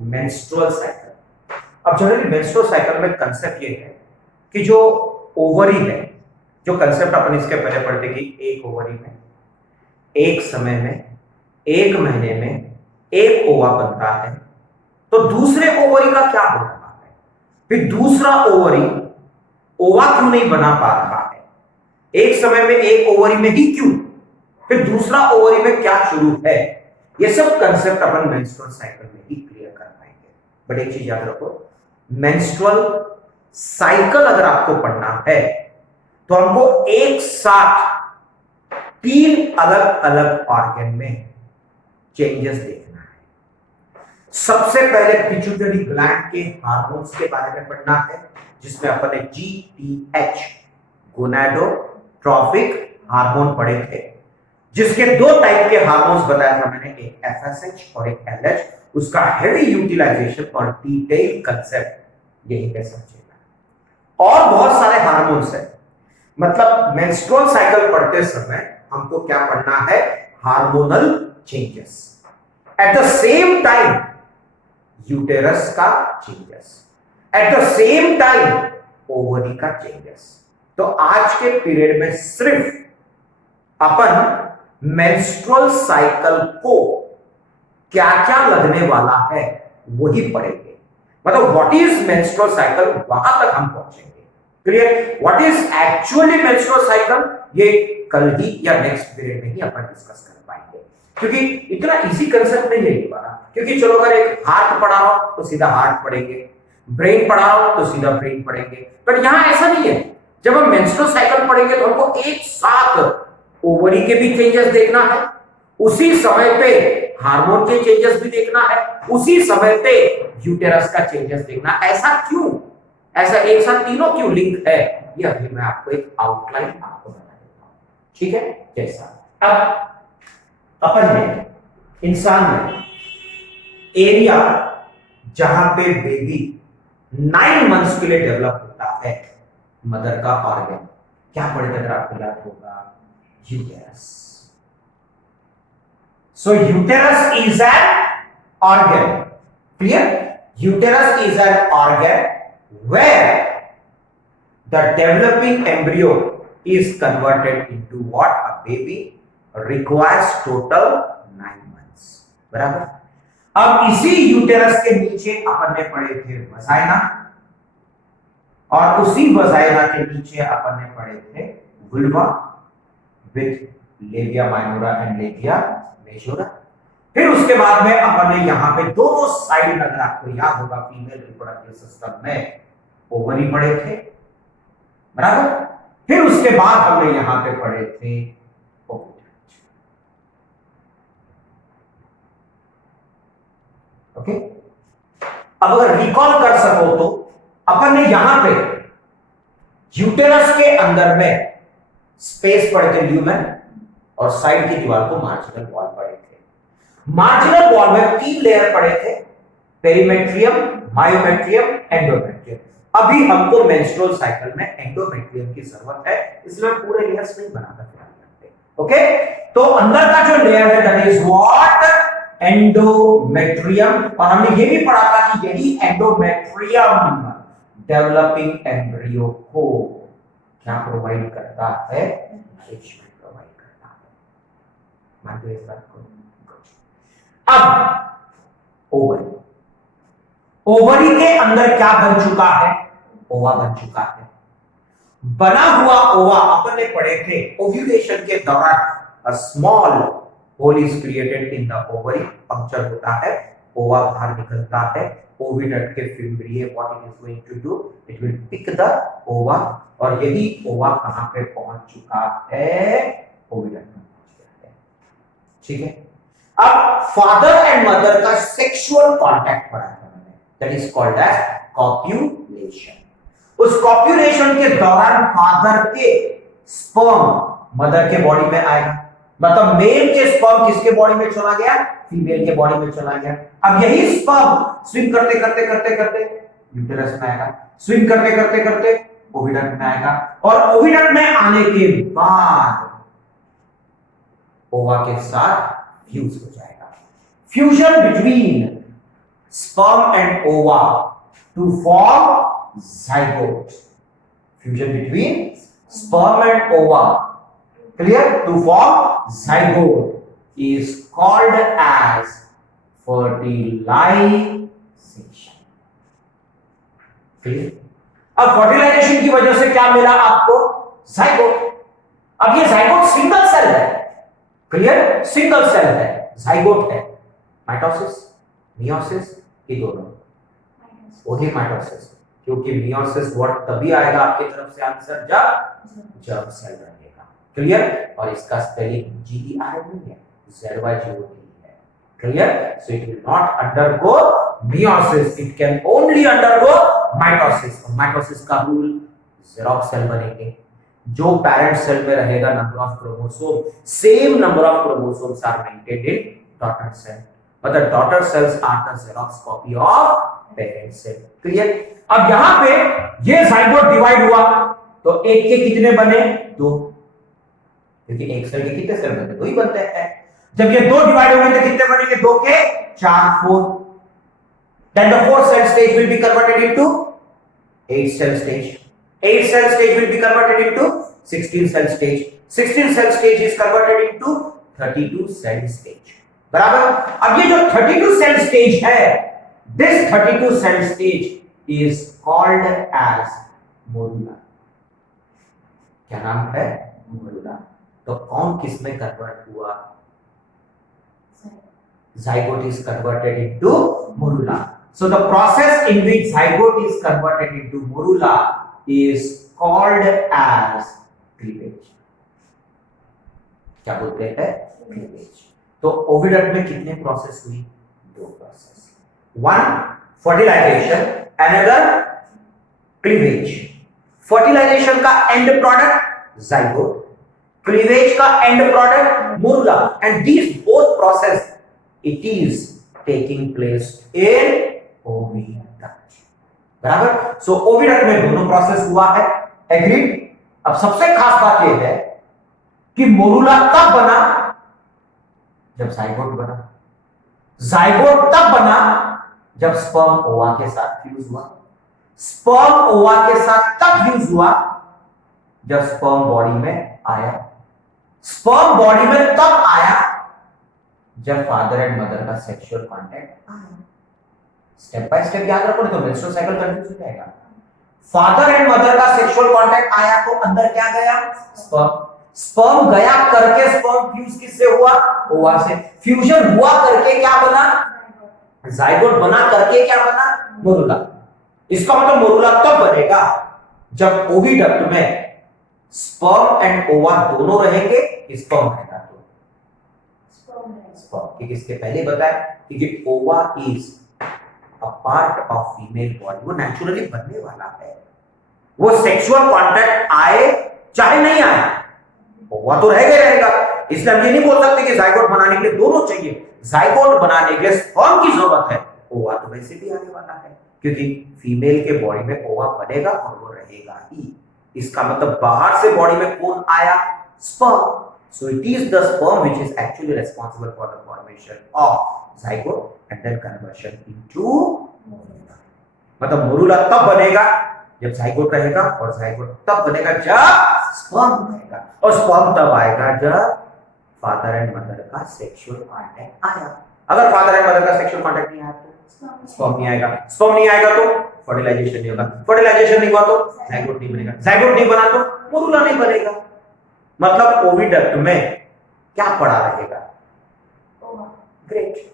Menstrual cycle. अब generally menstrual cycle में concept ये है कि जो ओवरी है, जो कंसेप्ट अपन इसके पहले पढ़ते कि एक ओवरी में एक समय में एक महीने में एक ओवा बनता है, तो दूसरे ओवरी का क्या हो रहा है, फिर दूसरा ओवरी ओवा क्यों नहीं बना पा रहा है, एक समय में एक ओवरी में ही क्यों, फिर दूसरा ओवरी में क्या शुरू है, ये सब कंसेप्ट अपन मेंस्ट्रुअल साइकिल में ही क्लियर कर पाएंगे। बट एक चीज याद रखो, मेंस्ट्रुअल साइकिल अगर आपको पढ़ना है तो हमको एक साथ 3 अलग अलग ऑर्गन में चेंजेस देखना है। सबसे पहले पिट्यूटरी ग्लैंड के हार्मोन्स के बारे में पढ़ना है, जिसमें अपन ने GTH गोनाडोट्रोपिक हार्मोन पढ़े थे, जिसके 2 टाइप के हार्मोन्स बताया था मैंने, एक FSH और एक LH। उसका हेवी यूटिलाइजेशन और डिटेल कंसेप्ट यही पे समझेगा। और बहुत सारे हार्मोन्स हैं, मतलब मेंस्ट्रुअल साइकिल पढ़ते समय हमको क्या पढ़ना है, hormonal changes, at the same time uterus का changes, at the same time ovary का चेंजेस। तो आज के पीरियड में सिर्फ अपन मेंस्ट्रुअल साइकिल को क्या क्या लगने वाला है वही पढ़ेंगे। मतलब व्हाट इज मेंस्ट्रुअल साइकिल, वहां तक हम पहुंचेंगे। Clear? What is actually menstrual cycle, ये कल ही या नेक्स्ट पीरियड में ही अपन डिस्कस कर पाएंगे, क्योंकि इतना इजी कंसेप्ट नहीं ले पा रहा। क्योंकि चलो अगर एक हार्ट पढ़ा हो तो सीधा हार्ट पढ़ेंगे, ब्रेन पढ़ा हो तो सीधा ब्रेन पढ़ेंगे, पर यहां ऐसा नहीं है। जब हम मेंस्ट्रुअल साइकिल पढ़ेंगे तो हमको एक साथ ओवरी के भी चेंजेस देखना है, उसी समय पे हार्मोन के चेंजेस भी देखना है, उसी समय पे यूटेरस का चेंजेस देखना। ऐसा क्यों, ऐसा एक साथ तीनों क्यों लिंक है, ये अभी मैं आपको एक आउटलाइन आपको बता देता हूं, ठीक है। जैसा अब अपन ने इंसान में एरिया जहां पे बेबी 9 मंथ्स के लिए डेवलप होता है, मदर का ऑर्गन क्या पढ़े थे अगर आपको याद होगा, uterus. So uterus is an organ, clear? Uterus is an organ where the developing embryo is converted into what a baby requires total 9 months, बराबर। अब इसी यूटेरस के नीचे अपन ने पढ़े थे वजाइना, और उसी वजाइना के नीचे अपन ने पढ़े थे vulva with labia minora and labia majora. फिर उसके बाद में अपन ने यहां पे दोनों साइड, अगर आपको याद होगा, फीमेल रिप्रोडक्टिव सिस्टम में ओवरी पढ़े थे, बराबर। फिर उसके बाद हमने यहां पे पढ़े थे ओविडक्ट, ओके। अब अगर रिकॉल कर सको तो अपन ने यहां पे यूटेरस के अंदर में स्पेस पढ़े थे ल्यूमेन, और साइड की दीवार को मार्जिनल वॉल पढ़े थे। मार्जिनल वॉल में 3 लेयर पढ़े थे, पेरीमेट्रियम, मायोमेट्रियम, एंडोमेट्रियम। अभी हमको मेंस्ट्रुअल साइकिल में एंडोमेट्रियम की जरूरत है, इसलिए पूरे लेयर्स नहीं बनाता फिलहाल, ओके। तो अंदर का जो लेयर है दैट इज व्हाट, एंडोमेट्रियम। और हमने ये भी पढ़ा था कि यही एंडोमेट्रियम डेवलपिंग एम्ब्रियो को क्या प्रोवाइड करता है, नरिशमेंट प्रोवाइड करता है। मानते हो इस बात को? अब ओवरी, ओवरी के अंदर क्या बन चुका है, ओवा बन चुका है। बना हुआ ओवा अपन ने पढ़े थे ओव्यूलेशन के दौरान, a small hole is created in the ovary, puncture होता है, ओवा बाहर निकलता है, ओविडक्ट के fimbriae what it is going to do, it will pick the ova, और यही ओवा कहां पे पहुंच चुका है, ओविडक्ट में पहुंच गया है, ठीक है। अब फादर एंड मदर का सेक्सुअल कांटेक्ट पढ़ा था मैंने, दैट इज कॉल्ड एज कॉप्यूलेशन। उस कॉप्यूलेशन के दौरान फादर के स्पर्म मदर के बॉडी में आएगा, मतलब मेल के स्पर्म किसके बॉडी में चला गया, फीमेल के बॉडी में चला गया। अब यही स्पर्म स्विम करते करते करते करते यूटेरस में आएगा, स्विम करते करते करते ओविडक्ट में आएगा, और ओविडक्ट में आने के बाद ओवा के साथ फ्यूज हो जाएगा। Fusion between sperm and ova to form zygote. Fusion between sperm and ova, clear, to form zygote is called as fertilization. clear? अब फर्टिलाइजेशन की वजह से क्या मिला आपको? जाइगोट. अब ये जाइगोट सिंगल सेल है, क्लियर, सिंगल सेल है, जाइगोट है. माइटोसिस, मियोसिस, ये दोनों ओनली माइटोसिस, क्योंकि मियोसिस वर्ड तभी आएगा आपकी तरफ से आंसर जब जर्म सेल रहेगा, क्लियर. और इसका स्पेलिंग GER नहीं है, ZYGOT है, clear. So it will not undergo meiosis, it can only undergo mitosis. और माइटोसिस का रूल जेरॉक्स सेल बनेंगे. जो पेरेंट सेल में रहेगा number of chromosome, same number of chromosomes are maintained in daughter cell, but the daughter cells are the xerox copy of parent cell, clear. अब यहां पे ये जाइगोट डिवाइड हुआ तो एक के कितने बने? दो, क्योंकि एक सेल के कितने सेल बनते? दो ही बनते हैं. जब ये दो डिवाइड होंगे तो कितने बनेंगे? दो के चार, 4. Then the 4 cell stage will be converted into 8 cell stage. 8 cell stage will be converted into 16 cell stage. 16 cell stage is converted into 32 cell stage. बराबर. अब ये जो 32 cell stage है, this 32 cell stage is called as morula. क्या नाम है? Morula. तो कौन किस में कन्वर्ट हुआ? Zygote is converted into morula. So the process in which zygote is converted into morula is called as cleavage. क्या बोलते हैं? cleavage. तो ओविडक्ट में कितने प्रोसेस हुई? 2 process. One fertilisation, another cleavage. Fertilisation का एंड प्रोडक्ट जाइगोट, क्लीवेज का end product morula, and these both process it is taking place in oviduct. बराबर. सो ओविडक्ट में दोनों प्रोसेस हुआ है, एग्रीड. अब सबसे खास बात यह है कि मोरुला कब बना? जब जाइगोट बना. जाइगोट तब बना जब स्पर्म ओवा के साथ फ्यूज हुआ. स्पर्म ओवा के साथ तब फ्यूज हुआ जब स्पर्म बॉडी में आया. स्पर्म बॉडी में तब आया जब फादर एंड मदर का सेक्सुअल कांटेक्ट आया. स्टेप बाय स्टेप याद रखो, नहीं तो मेंस्ट्रुअल साइकिल कंफ्यूज हो जाएगा. फादर एंड मदर का सेक्सुअल कांटेक्ट आया तो अंदर क्या गया? स्पर्म. स्पर्म गया करके स्पर्म फ्यूज किससे हुआ? ओवा से. फ्यूजन हुआ करके क्या बना? जाइगोट बना करके क्या बना? मोरुला. इसका मतलब मोरुला तब बनेगा जब ओविडक्ट में स्पर्म एंड ओवा दोनों रहेंगे. स्पर्म रहेगा तो स्पर्म, क्योंकि इसके पहले बताया कि ओवा is a part of female body, वो नेचुरली बनने वाला है. वो सेक्सुअल कांटेक्ट आए चाहे नहीं आए, ओवा तो रहेगा. इसलिए हम ये नहीं बोल सकते कि जाइगोट बनाने के लिए दोनों चाहिए. जाइगोट बनाने के लिए स्पर्म की जरूरत है, ओवा तो वैसे भी आने वाला है, क्योंकि फीमेल के बॉडी में ओवा बनेगा और वो रहेगा ही. इसका मतलब बाहर से बॉडी में कौन आया? Sperm. So it is the sperm which is actually responsible for the formation of zygote and then conversion into morula. मतलब मोरुला तब बनेगा जब जाइगोट रहेगा, और जाइगोट तब बनेगा जब स्पर्म रहेगा, और स्पर्म तब आएगा जब फादर एंड मदर का सेक्सुअल कांटेक्ट आया. अगर फादर एंड मदर का सेक्सुअल कांटेक्ट नहीं आया तो स्पर्म नहीं आएगा. स्पर्म नहीं आएगा तो फर्टिलाइजेशन नहीं होगा. फर्टिलाइजेशन नहीं हुआ तो जाइगोट नहीं बनेगा. जाइगोट नहीं बना तो मोरुला नहीं बनेगा. मतलब ओविडक्ट में क्या पड़ा रहेगा? ग्रेट.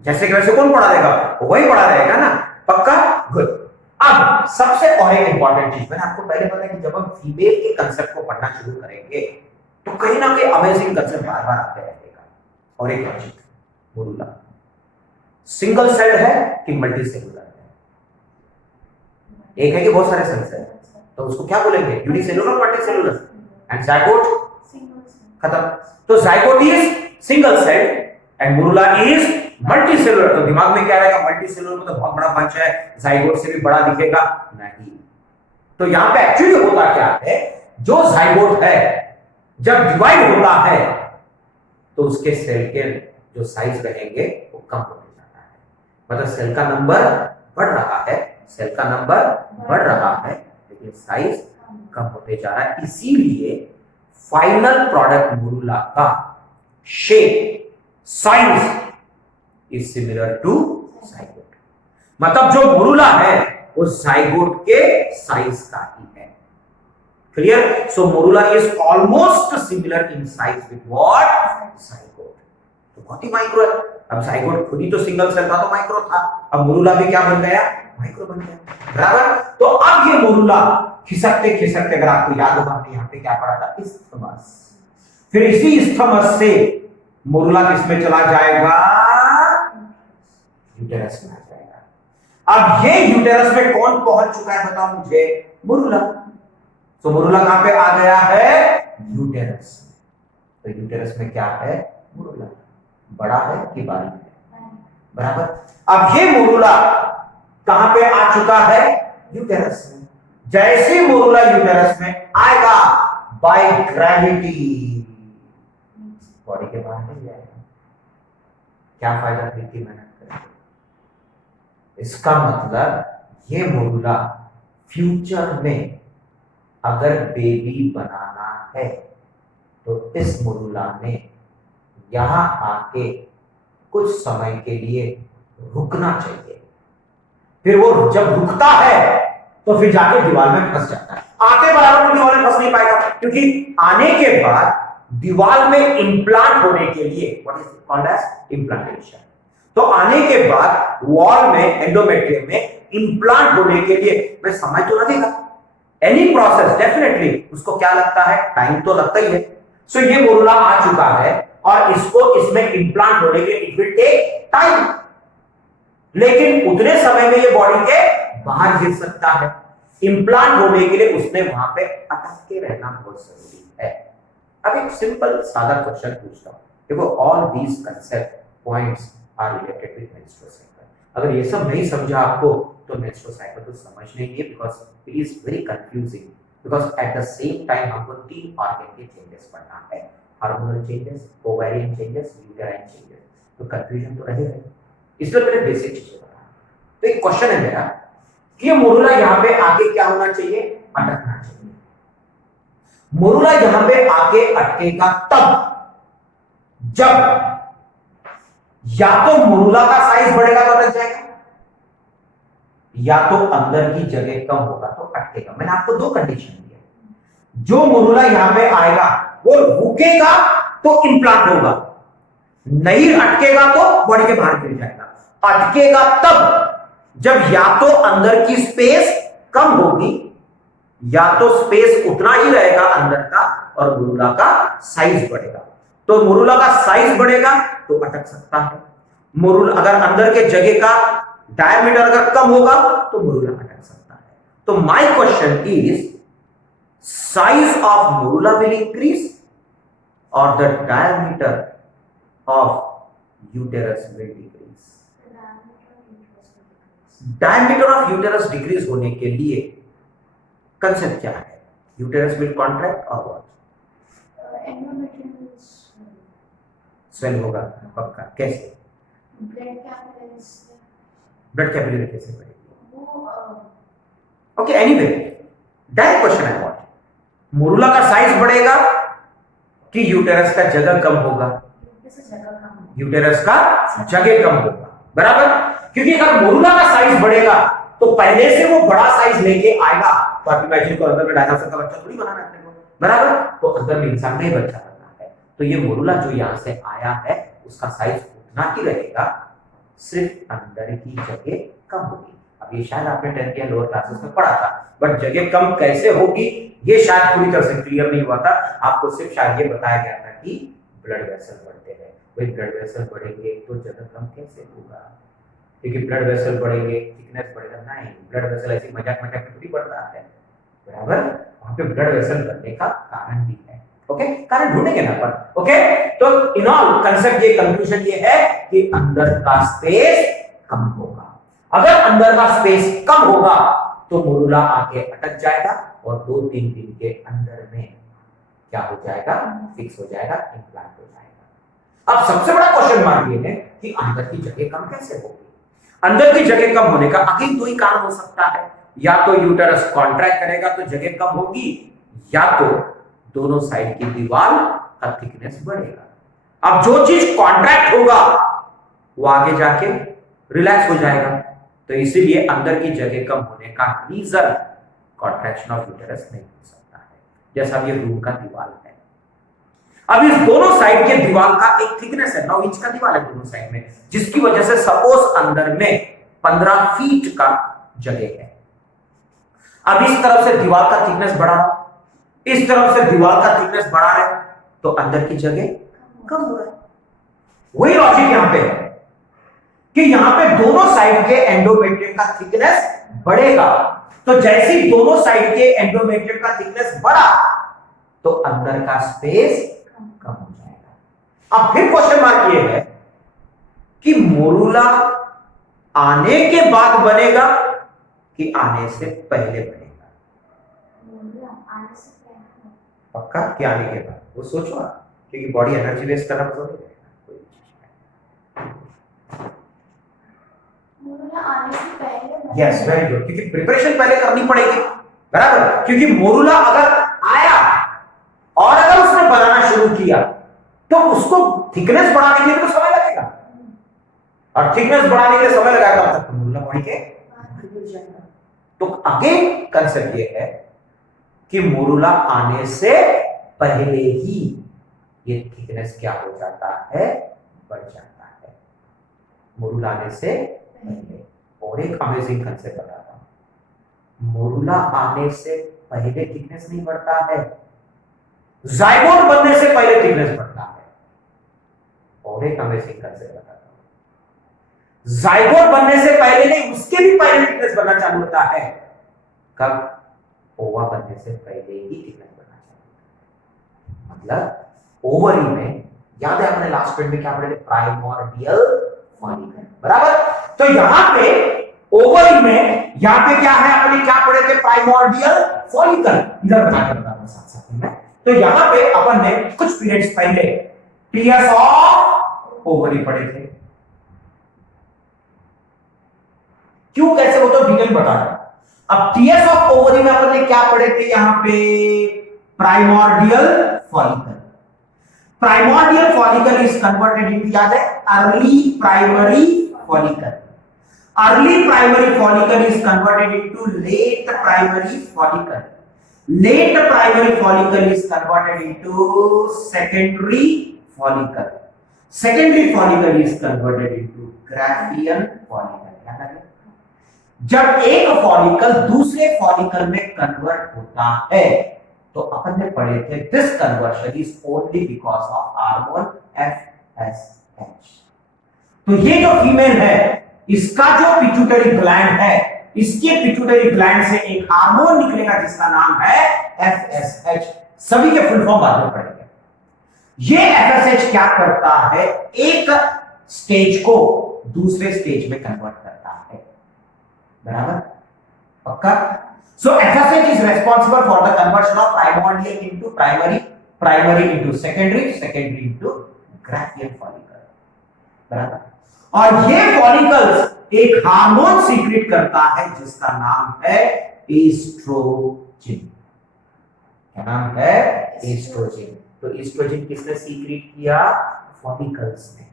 जैसे कि वैसे कौन पड़ा रहेगा? वही पड़ा रहेगा ना. पक्का? गुड. अब सबसे और एक इंपॉर्टेंट चीज, मैंने आपको पहले बताया कि जब हम फीमेल के कंसेप्ट को पढ़ना शुरू करेंगे तो कहीं ना कहीं अमेजिंग कंसेप्ट बार बार आते रहेगा. और एक चीज, मोरुला सिंगल सेल है कि मल्टी सेलुलर है? एक है कि बहुत सारे सेल्स है, तो उसको क्या बोलेंगे? Unicellular, multicellular. And zygote खत्म. तो zygote is single cell and morula is multicellular. तो दिमाग में क्या रहेगा? मल्टी सेलुलर में तो बहुत बड़ा पंच है, जाइगोट से भी बड़ा दिखेगा नहीं. तो यहां पे एक्चुअली होता क्या है? जो जाइगोट है जब डिवाइड होता है तो उसके सेल के जो साइज रहेंगे वो कम होते जाता है. मतलब सेल का नंबर बढ़ रहा है, सेल का नंबर बढ़ रहा है, लेकिन साइज कम होते जा रहा है। इसीलिए फाइनल प्रोडक्ट मोरूला का shape, size is similar to zygote. मतलब जो मोरूला है वो जाइगोट के साइज का ही है। Clear? So morula is almost similar in size with what? Zygote. तो बहुत ही माइक्रो है। अब जाइगोट खुद ही तो सिंगल सेल था, तो माइक्रो था। अब मोरूला भी क्या बन गया? माइक्रो बन गया। बराबर? तो अब ये मोरूला खिसकते खिसकते, अगर आपको याद होगा, हमने यहाँ पे क्या पढ़ा था? इस्थमस। फिर इसी इस्थमस से मोरूला किसमें चला जाएगा? यूटेरस में आ जाएगा। अब ये यूटेरस में कौन पहुंच चुका है बताओ मुझे? मोरूला। तो मोरूला कहां पे आ गया है? यूटेरस। तो यूटेरस में क्या है? मोरूला। बड़ा है कि बारीक है? बराबर। अब ये मोरूला कहां पे आ चुका है? यूटेरस में। जैसे मोरूला यूटेरस में आएगा, बाय ग्रेविटी बॉडी के बाहर नहीं जाएगा। क्या फायदा फिर की मेहनत करेंगे? इसका मतलब ये मोरूला फ्यूचर में अगर बेबी बनाना है तो इस मोरूला ने यहां आके कुछ समय के लिए रुकना चाहिए। फिर वो जब रुकता है तो फिर जाके दीवार में फंस जाता है। आते बराबर तो दीवार में फंस नहीं पाएगा, क्योंकि आने के बाद दीवार में इंप्लांट होने के लिए, what is called as implantation, तो आने के बाद वॉल में, एंडोमेट्रियम में इंप्लांट होने के लिए मैं समय तो लगेगा। एनी प्रोसेस डेफिनेटली उसको क्या लगता है? टाइम तो लगता ही है। सो ये मोरूला आ चुका है और इसको इसमें इंप्लांट होने के इट विल टेक टाइम, लेकिन उतने समय में ये बॉडी के बाहर गिर सकता है। इंप्लांट होने के लिए उसने वहां पे अटक के रहना बहुत जरूरी है। अब एक सिंपल सादा क्वेश्चन पूछता हूं, देखो, all these concept points are related with menstrual cycle. अगर ये सब नहीं समझा आपको तो मेंस्ट्रुअल साइकिल तो समझने के लिए, because it is very confusing, because at the same time हमको 3 ऑर्गन के चेंजेस पढ़ना है, hormonal changes, ovarian changes, uterine changes. तो कंफ्यूजन तो रहेगा, इसलिए मैंने बेसिक चीजें बताया। तो एक क्वेश्चन है मेरा कि ये मोरूला यहां पे आके क्या होना चाहिए? अटकना चाहिए। मोरूला यहां पे आके अटकेगा तब जब या तो मोरूला का साइज बढ़ेगा तो अटक जाएगा, या तो अंदर की जगह कम होगा तो अटकेगा। मैंने आपको 2 कंडीशन दी है। जो मोरूला यहां पे आएगा वो रुकेगा तो इंप्लांट होगा, नहीं अटकेगा तो बॉडी के बाहर गिर जाएगा। अटकेगा तब जब या तो अंदर की स्पेस कम होगी, या तो स्पेस उतना ही रहेगा अंदर का और मोरूला का साइज बढ़ेगा। तो मोरूला का साइज बढ़ेगा तो अटक सकता है। मोरूला अगर अंदर के जगह का डायमीटर अगर कम होगा तो मोरूला अटक सकता है। तो my question is, size of morula will increase or the diameter of uterus will decrease. Diameter of uterus decrease होने के लिए कंसेप्ट क्या है? Uterus will contract or what? Swell होगा पक्का। कैसे? ब्लड कैपिलरी कैसे बढ़ेगी? ओके, एनीवे, डायरेक्ट क्वेश्चन है व्हाट? मोरूला का साइज बढ़ेगा कि यूटेरस का जगह कम होगा? यूटेरस का जगह कम होगा, बराबर। क्योंकि अगर मोरूला का साइज बढ़ेगा तो पहले से वो बड़ा साइज लेके आएगा, तो आप इमेजिन करो अंदर में डायनासोर का बच्चा थोड़ी बनाना है अपने को, बराबर। तो अंदर में इंसान का ही बच्चा बनना है। तो ये मोरूला जो यहां से आया है उसका साइज उतना ही रहेगा, सिर्फ अंदर की जगह कम होगी। अब ये शायद आपने 10th या लोअर क्लासेस में पढ़ा था, बट जगह कम कैसे होगी ये शायद पूरी तरह से क्लियर नहीं हुआ था। आपको सिर्फ शायद ये बताया गया था कि ब्लड वेसल बढ़ते हैं। वही ब्लड वेसल बढ़ेंगे तो जगह कम कैसे होगा? क्योंकि ब्लड वेसल बढ़ेंगे, थिकनेस बढ़ेगा नहीं। ब्लड वेसल ऐसी मजाक मजाक में थोड़ी बढ़ता है, बराबर। वहां पे ब्लड वेसल बढ़ने का कारण भी है। ओके, कारण ढूंढेंगे ना पर। ओके, तो इन ऑल कंसेप्ट ये कंक्लूजन ये है कि अंदर का स्पेस कम होगा। अगर अंदर का स्पेस कम होगा तो मोरूला आके अटक जाएगा और 2-3 दिन के अंदर में क्या हो जाएगा? फिक्स हो जाएगा, इंप्लांट हो जाएगा। अब सबसे बड़ा क्वेश्चन मार्क ये है कि अंदर की जगह कम कैसे होगी? अंदर की जगह कम होने का अगेन दो ही कारण हो सकता है, या तो यूटेरस कॉन्ट्रैक्ट करेगा तो जगह कम होगी, या तो दोनों साइड की दीवार का थिकनेस बढ़ेगा। अब जो चीज कॉन्ट्रैक्ट होगा वो आगे जाके रिलैक्स हो जाएगा, तो इसीलिए अंदर की जगह कम होने का रीजन कॉन्ट्रैक्शन ऑफ यूटेरस नहीं हो सकता है। जैसा ये रूम का दीवार है, अब इस दोनों साइड के दीवार का एक थिकनेस है 9 इंच का दीवार है दोनों साइड में, जिसकी वजह से सपोज अंदर में 15 फीट का जगह है। अब इस तरफ से दीवार का थिकनेस बढ़ा, इस तरफ से दीवार का थिकनेस बढ़ा है, तो अंदर की जगह कम हो रहा है। वही लॉजिक यहां पे है कि यहां पे दोनों साइड के एंडोमेट्रियम का थिकनेस बढ़ेगा, तो जैसे ही दोनों साइड के एंडोमेट्रियम का थिकनेस बढ़ा तो अंदर का स्पेस कम हो जाएगा। अब फिर क्वेश्चन मार्क ये है कि मोरूला आने के बाद बनेगा कि आने से पहले बनेगा? आने से पहले। पक्का कि आने के बाद? वो सोचो आप, क्योंकि बॉडी एनर्जी वेस्ट करना पसंद है। आने से पहले। यस, वेरी गुड, क्योंकि प्रिपरेशन पहले करनी पड़ेगी, बराबर। क्योंकि मोरूला अगर आया और अगर उसने बनाना शुरू किया तो उसको थिकनेस बढ़ाने के लिए तो समय लगेगा, और थिकनेस बढ़ाने के लिए समय लगा तब तक तो मोरूला बॉडी के जाएगा। तो अगेन कंसेप्ट ये है कि मोरूला आने से पहले ही ये थिकनेस क्या हो जाता है, बढ़ जाता है। मोरूला आने से पहले। और एक अमेजिंग कंसेप्ट बताता हूं, मोरूला आने से पहले थिकनेस नहीं बढ़ता है, जाइगोट बनने से पहले थिकनेस बढ़ता है। और एक अमेजिंग कंसेप्ट बताता हूं, जाइगोट बनने से पहले नहीं, उसके भी पहले थिकनेस बनना चालू होता है। कब? ओवा बनने से पहले ही थिकनेस बनना चालू होता है। मतलब ओवरी में, याद है अपने लास्ट पॉइंट में क्या पढ़े थे? प्राइमोर्डियल फॉलिकल, बराबर। तो यहां पे ओवरी में, यहां पे क्या है, अपने क्या पढ़े थे? Primordial follicle. इधर बनाकर बता रहा हूं साथ साथ में। तो यहां पे अपन ने कुछ पीरियड्स पहले टीएस ऑफ ओवरी पढ़े थे। क्यों, कैसे, वो तो डिटेल बता रहा हूं। अब टीएस ऑफ ओवरी में अपन ने क्या पढ़े थे? यहां पे primordial follicle. Primordial follicle is converted into, याद है, early primary follicle. Early primary follicle is converted into late primary follicle. Late primary follicle is converted into secondary follicle. Secondary follicle is converted into Graafian follicle. जब एक follicle दूसरे follicle में convert होता है तो अपन ने पढ़े थे this conversion is only because of hormone FSH। तो ये जो फीमेल है, इसका जो पिट्यूटरी ग्लैंड है, इसके पिट्यूटरी ग्लैंड से एक हार्मोन निकलेगा जिसका नाम है FSH। सभी के फुल फॉर्म बाद में पढ़ेंगे। ये FSH क्या करता है? एक स्टेज को दूसरे स्टेज में कन्वर्ट करता है, बराबर, पक्का। सो FSH is responsible for the conversion of primordial into primary, primary into secondary, secondary into Graafian follicle, बराबर। और ये फॉलिकल्स एक हार्मोन सीक्रेट करता है जिसका नाम है एस्ट्रोजन। क्या नाम है? एस्ट्रोजन। तो एस्ट्रोजन किसने सीक्रेट किया? फॉलिकल्स ने।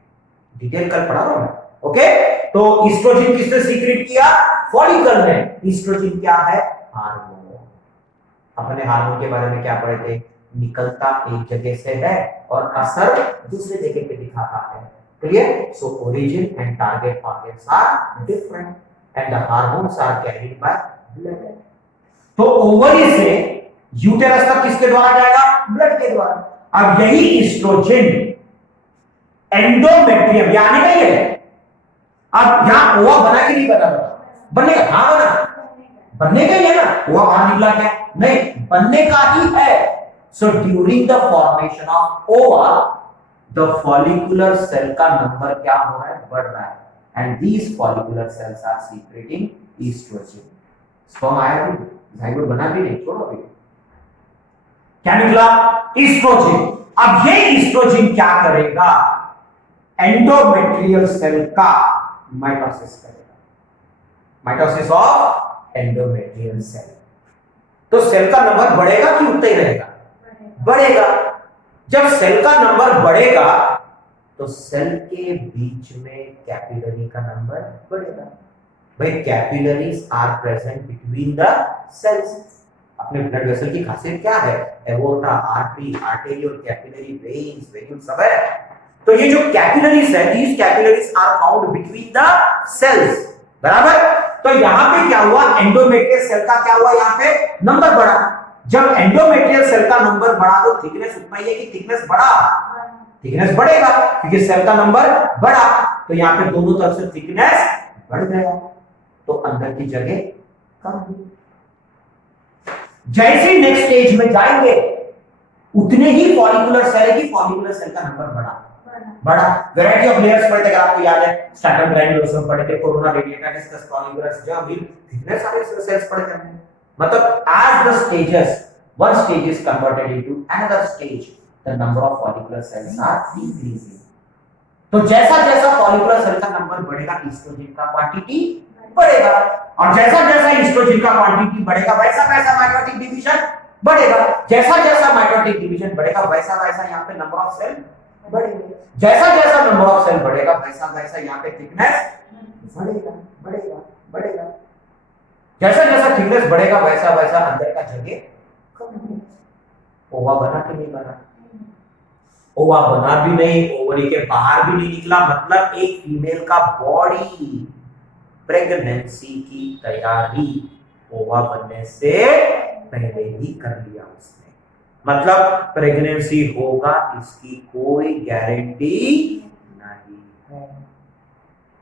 डिटेल कल पढ़ा रहा हूं मैं, ओके। तो एस्ट्रोजन किसने सीक्रेट किया? फॉलिकल ने। एस्ट्रोजन क्या है? हार्मोन। अपने हार्मोन के बारे में क्या पढ़े थे? निकलता एक जगह से है और असर दूसरे जगह पे दिखाता है। Clear? So origin and target organs are different and the hormones are carried by blood. तो ओवरी से यूटेरस तक किसके द्वारा जाएगा? ब्लड के द्वारा। अब यही एस्ट्रोजन एंडोमेट्रियम यानी नहीं है। अब यहां ओवा बना कि नहीं बना? बनने का। हाँ बना, बनने का ही है ना। ओवा बाहर निकला क्या? नहीं, बनने का ही है। So during the formation of ओवा the follicular cell का नंबर क्या हो रहा है? बढ़ रहा है, and these follicular cells are secreting estrogen। Sperm आया भी, जाइगोट बना भी नहीं, छोड़ो अभी। क्या निकला? एस्ट्रोजन। अब ये एस्ट्रोजन क्या करेगा? एंडोमेट्रियल सेल का माइटोसिस करेगा। Mitosis of endometrial cell. तो सेल का नंबर बढ़ेगा कि उतना ही रहेगा? बढ़ेगा। जब सेल का नंबर बढ़ेगा तो सेल के बीच में कैपिलरी का नंबर बढ़ेगा। भाई capillaries are present between the cells. अपने ब्लड वेसल की खासियत क्या है? Aorta, artery, arterial, capillary, veins, venule सब है। तो ये जो कैपिलरीज है, these capillaries are found between the cells, बराबर। तो यहां पे क्या हुआ? एंडोमेट्रियल सेल का क्या हुआ? यहां पे नंबर बढ़ा। जब एंडोमेट्रियल सेल का नंबर बढ़ा तो थिकनेस उतना ही है कि थिकनेस बढ़ा? थिकनेस बढ़ेगा क्योंकि सेल का नंबर बढ़ा। तो यहां पे दोनों तरफ से थिकनेस बढ़ गया, तो अंदर की जगह कम हुई। जैसे नेक्स्ट स्टेज में जाएंगे उतने ही फॉलिकुलर सेल है कि फॉलिकुलर सेल का नंबर बढ़ा। वैरायटी ऑफ लेयर्स पढ़ते, अगर आपको याद है स्ट्रैटम ग्रैन्युलोसम पढ़े थे, कोरोना रेडिएटा डिस्कस, फॉलिकुलर जर्मिल, इतने सारे सेल्स पढ़े थे। मतलब as the stages, one stage is converted into another stage, the number of follicular cells are increasing. तो जैसा जैसा फॉलिकुलर सेल का नंबर बढ़ेगा ईस्ट्रोजन का क्वांटिटी बढ़ेगा, और जैसा जैसा ईस्ट्रोजन का क्वांटिटी बढ़ेगा वैसा वैसा माइटोटिक डिवीजन बढ़ेगा। जैसा जैसा माइटोटिक डिवीजन बढ़ेगा वैसा वैसा यहाँ पे नंबर ऑफ सेल बढ़ेंगे। जैसा जैसा नंबर ऑफ सेल बढ़ेगा वैसा वैसा यहाँ पे थिकनेस बढ़ेगा। जैसा जैसा थिकनेस बढ़ेगा वैसा वैसा अंदर का जगह कम होगा। ओवा बना कि नहीं बना? ओवा बना भी नहीं, ओवरी के बाहर भी नहीं निकला। मतलब एक फीमेल का बॉडी प्रेगनेंसी की तैयारी ओवा बनने से पहले ही कर लिया उसने। मतलब प्रेगनेंसी होगा इसकी कोई गारंटी नहीं है।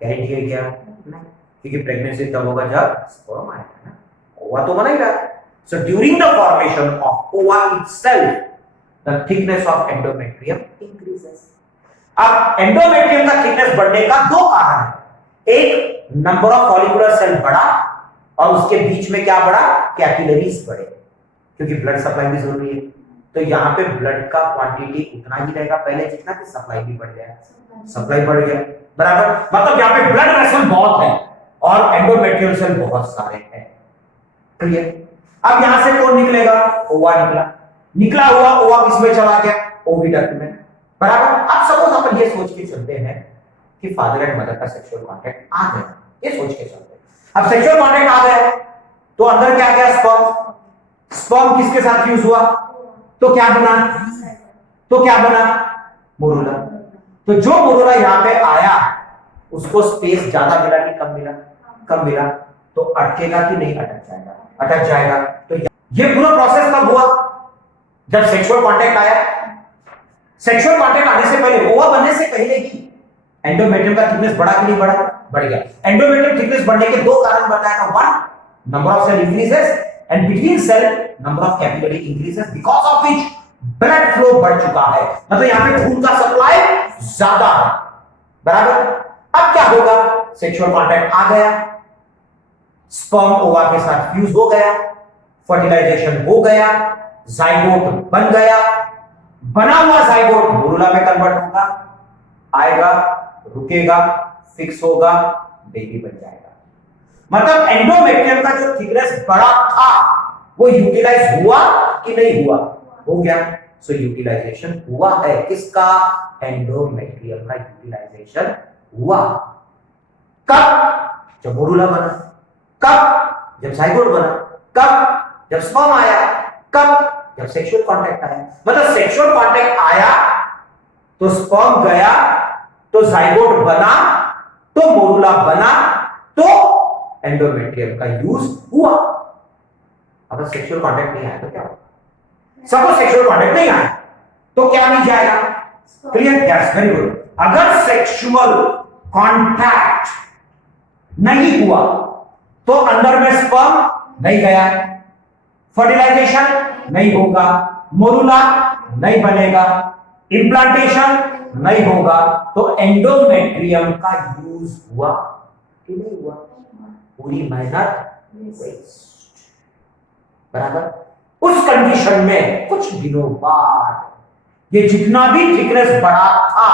गारंटी है क्या? नहीं, क्योंकि प्रेगनेंसी तब होगा जब स्पर्म आएगा ना। ओवा तो बना ही रहा। So during the formation of ओवा itself the thickness of endometrium increases. अब एंडोमेट्रियम का थिकनेस बढ़ने का दो कारण है। एक, नंबर ऑफ फॉलिकुलर सेल बढ़ा, और उसके बीच में क्या बढ़ा? कैपिलरीज बढ़े, क्योंकि ब्लड सप्लाई भी जरूरी है। तो यहाँ पे ब्लड का क्वांटिटी उतना ही रहेगा पहले जितना कि सप्लाई भी बढ़ गया, सप्लाई बढ़ गया, बराबर। मतलब यहाँ पे ब्लड वेसल बहुत है और एंडोमेट्रियल सेल बहुत सारे हैं। क्लियर? अब यहां से कौन निकलेगा? ओवा निकला हुआ ओवा किसमें चला गया? ओविडक्ट में, बराबर। अब सपोज अपन ये सोच के चलते हैं कि फादर एंड मदर का सेक्सुअल कांटेक्ट आ गया, ये सोच के चलते हैं। अब सेक्सुअल कांटेक्ट आ गया तो अंदर क्या गया? स्पर्म किसके साथ फ्यूज हुआ? तो क्या बना? मोरुला। तो जो मोरुला यहां पे आया उसको स्पेस ज्यादा मिला कि कम मिला? तो अटकेगा कि नहीं अटक जाएगा। तो ये पूरा प्रोसेस कब हुआ? जब सेक्सुअल कांटेक्ट आया। सेक्सुअल कांटेक्ट आने से पहले, ओवा बनने से पहले ही एंडोमेट्रियम का थिकनेस बढ़ा कि नहीं बढ़ा? बढ़ गया। एंडोमेट्रियम थिकनेस बढ़ने के दो कारण बताया था। One, number of cell increases, and between cell number of capillary increases, because of which blood flow बढ़ चुका है। मतलब यहां पे खून का सप्लाई ज्यादा है, बराबर। अब क्या होगा? सेक्सुअल कांटेक्ट आ गया, स्पर्म ओवा के साथ फ्यूज हो गया, फर्टिलाइजेशन हो गया, जाइगोट बन गया। बना हुआ जाइगोट मोरुला में कन्वर्ट होगा, आएगा, रुकेगा, फिक्स होगा, बेबी बन जाएगा। मतलब एंडोमेट्रियम का जो थिकनेस बड़ा था वो यूटिलाइज हुआ कि नहीं हुआ? हो गया। सो यूटिलाइजेशन हुआ है। किसका? एंडोमेट्रियम का यूटिलाइजेशन हुआ। कब? जब मोरुला बना। कब? जब जाइगोट बना। कब? जब स्पर्म आया। कब? जब सेक्सुअल कांटेक्ट आया। मतलब सेक्सुअल कांटेक्ट आया तो स्पर्म गया, तो जाइगोट बना, तो मोरुला बना, तो एंडोमेट्रियम का यूज हुआ। अगर सेक्सुअल कांटेक्ट नहीं आया तो क्या होगा? सपोज सेक्सुअल कांटेक्ट नहीं आया तो क्या नहीं जाएगा? क्लियर? Yes, very good. अगर सेक्सुअल कांटेक्ट नहीं हुआ तो अंदर में स्पर्म नहीं गया, फर्टिलाइजेशन नहीं होगा, मोरुला नहीं बनेगा, इंप्लांटेशन नहीं होगा, तो एंडोमेट्रियम का यूज हुआ कि नहीं हुआ? पूरी मेहनत वेस्ट, बराबर। उस कंडीशन में कुछ दिनों बाद ये जितना भी थिकनेस बढ़ा था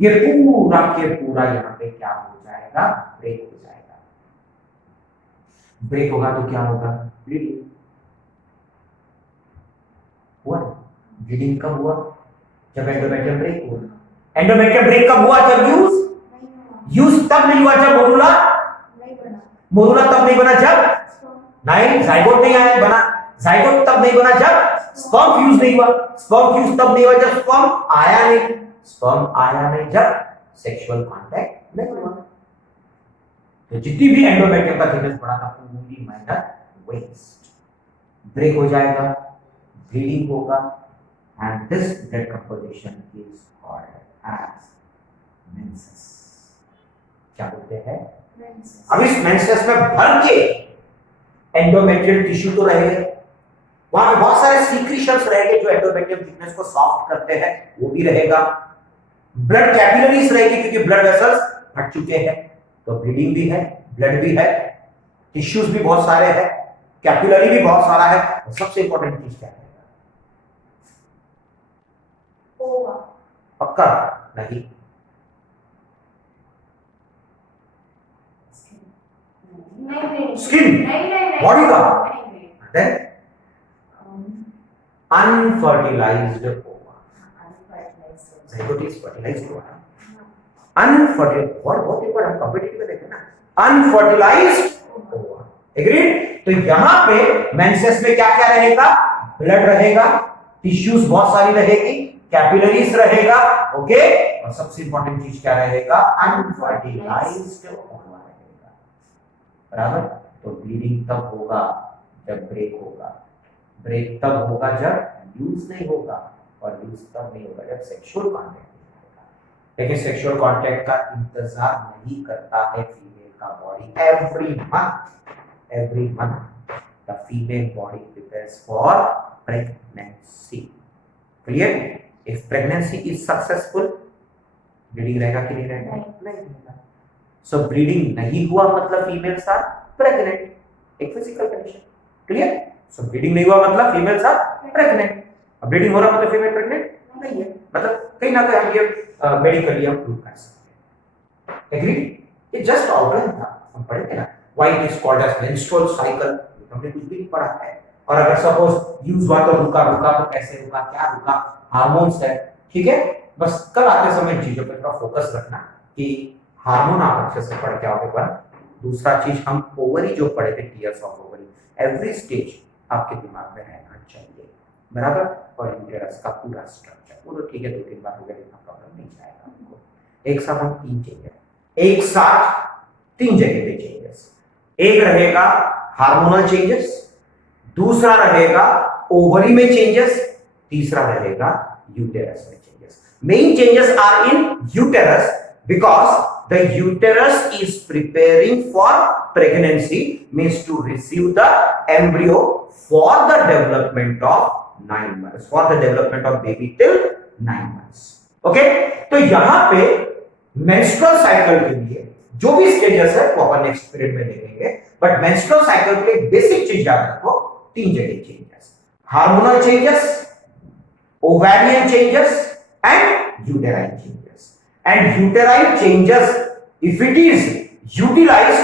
ये पूरा के पूरा यहां पे क्या हो जाएगा? ब्रेक हो जाएगा। ब्रेक होगा तो क्या होगा? ब्लीडिंग हुआ। ब्लीडिंग कब हुआ? जब एंडोमेट्रियम ब्रेक हुआ। एंडोमेट्रियम ब्रेक कब हुआ? जब यूज तब नहीं हुआ जब मोरुला तब नहीं बना जब नहीं जाइगोट नहीं आया बना। जाइगोट तब नहीं बना जब स्पर्म फ्यूज नहीं हुआ। स्पर्म फ्यूज तब नहीं हुआ जब स्पर्म आया नहीं। स्पर्म आया नहीं जब सेक्सुअल कांटेक्ट नहीं हुआ। तो जितनी भी एंडोमेट्रियम का थिकनेस बढ़ा था पूरी मेहनत वेस्ट। ब्रेक हो जाएगा, ब्लीडिंग होगा, and this blood composition is called as menses. क्या बोलते हैं? अब इस मेंसेस में भर के एंडोमेट्रियल टिश्यू तो रहेगा, वहां पे बहुत सारे सीक्रेशंस रहेंगे जो एंडोमेट्रियम थिकनेस को सॉफ्ट करते हैं, वो भी रहेगा। ब्लड कैपिलरीज रहेगी क्योंकि ब्लड वेसल्स फट चुके हैं, तो ब्लीडिंग भी है, ब्लड भी है, टिश्यूज भी बहुत सारे हैं, कैपिलरी भी बहुत सारा है। और सबसे इंपॉर्टेंट चीज क्या है? पक्का नहीं? स्किन बॉडी का देन अनफर्टिलाइज्ड ओवा। zygote is fertilized ओवा। अनफर्टिलाइज्ड बहुत इंपॉर्टेंट, कॉम्पिटिटिव में देखें ना, अनफर्टिलाइज्ड ओवा। एग्रीड? तो यहां पे मेंसेस में क्या क्या रहेगा? ब्लड रहेगा, टिश्यूज बहुत सारी रहेगी, कैपिलरीज रहेगा, ओके, और सबसे इंपॉर्टेंट चीज क्या रहेगा? अनफर्टिलाइज्ड ओवा रहेगा। बराबर? तो ब्लीडिंग तब होगा जब ब्रेक होगा, ब्रेक तब होगा जब यूज नहीं होगा, और यूज तब नहीं होगा जब सेक्सुअल कांटेक्ट नहीं होगा। लेकिन सेक्सुअल कांटेक्ट का इंतजार नहीं करता है फीमेल का body. Every month the female body prepares for pregnancy. Clear? If pregnancy is successful, bleeding रहेगा कि नहीं रहेगा? नहीं रहेगा। सो ब्लीडिंग नहीं हुआ मतलब फीमेल्स आर प्रेग्नेंट, एक फिजिकल कंडीशन। क्लियर? सो ब्लीडिंग नहीं हुआ मतलब फीमेल्स आर प्रेग्नेंट। अब ब्लीडिंग हो रहा मतलब फीमेल प्रेग्नेंट नहीं है, मतलब कहीं ना कहीं हम ये मेडिकली हम प्रूव कर सकते हैं। एग्री? ये जस्ट आउटलाइन था, हम पढ़ेंगे ना why it is called as menstrual cycle, हमने कुछ भी नहीं पढ़ा है। और अगर सपोज यूज हुआ तो रुका तो कैसे रुका, क्या रुका, हार्मोन्स है, ठीक है। बस कल आते समय इन चीजों पर थोड़ा फोकस रखना कि हार्मोन आप अच्छे से पढ़ के आओगे। पर दूसरा चीज हम ओवरी जो पढ़े थे, tears of ovary, every stage आपके दिमाग में रहना चाहिए। बराबर? और यूटेरस का पूरा स्ट्रक्चर, वो तो ठीक है 2-3 बार हो गया, इतना प्रॉब्लम नहीं जाएगा आपको। एक साथ हम 3 चेंजेस, एक साथ 3 जगह पे चेंजेस। एक रहेगा हार्मोनल चेंजेस, दूसरा रहेगा ओवरी में चेंजेस, तीसरा रहेगा यूटेरस में changes. Main changes are in uterus because the uterus is preparing for pregnancy, means to receive the embryo for the development of 9 months, for the development of baby till 9 months. Okay? तो यहां पे menstrual cycle के लिए जो भी stages है वो अपन next period में देखेंगे, बट menstrual cycle के लिए बेसिक चीज याद रखो, 3 जगह changes, hormonal changes, ovarian changes and uterine changes. And uterine changes, if it is utilized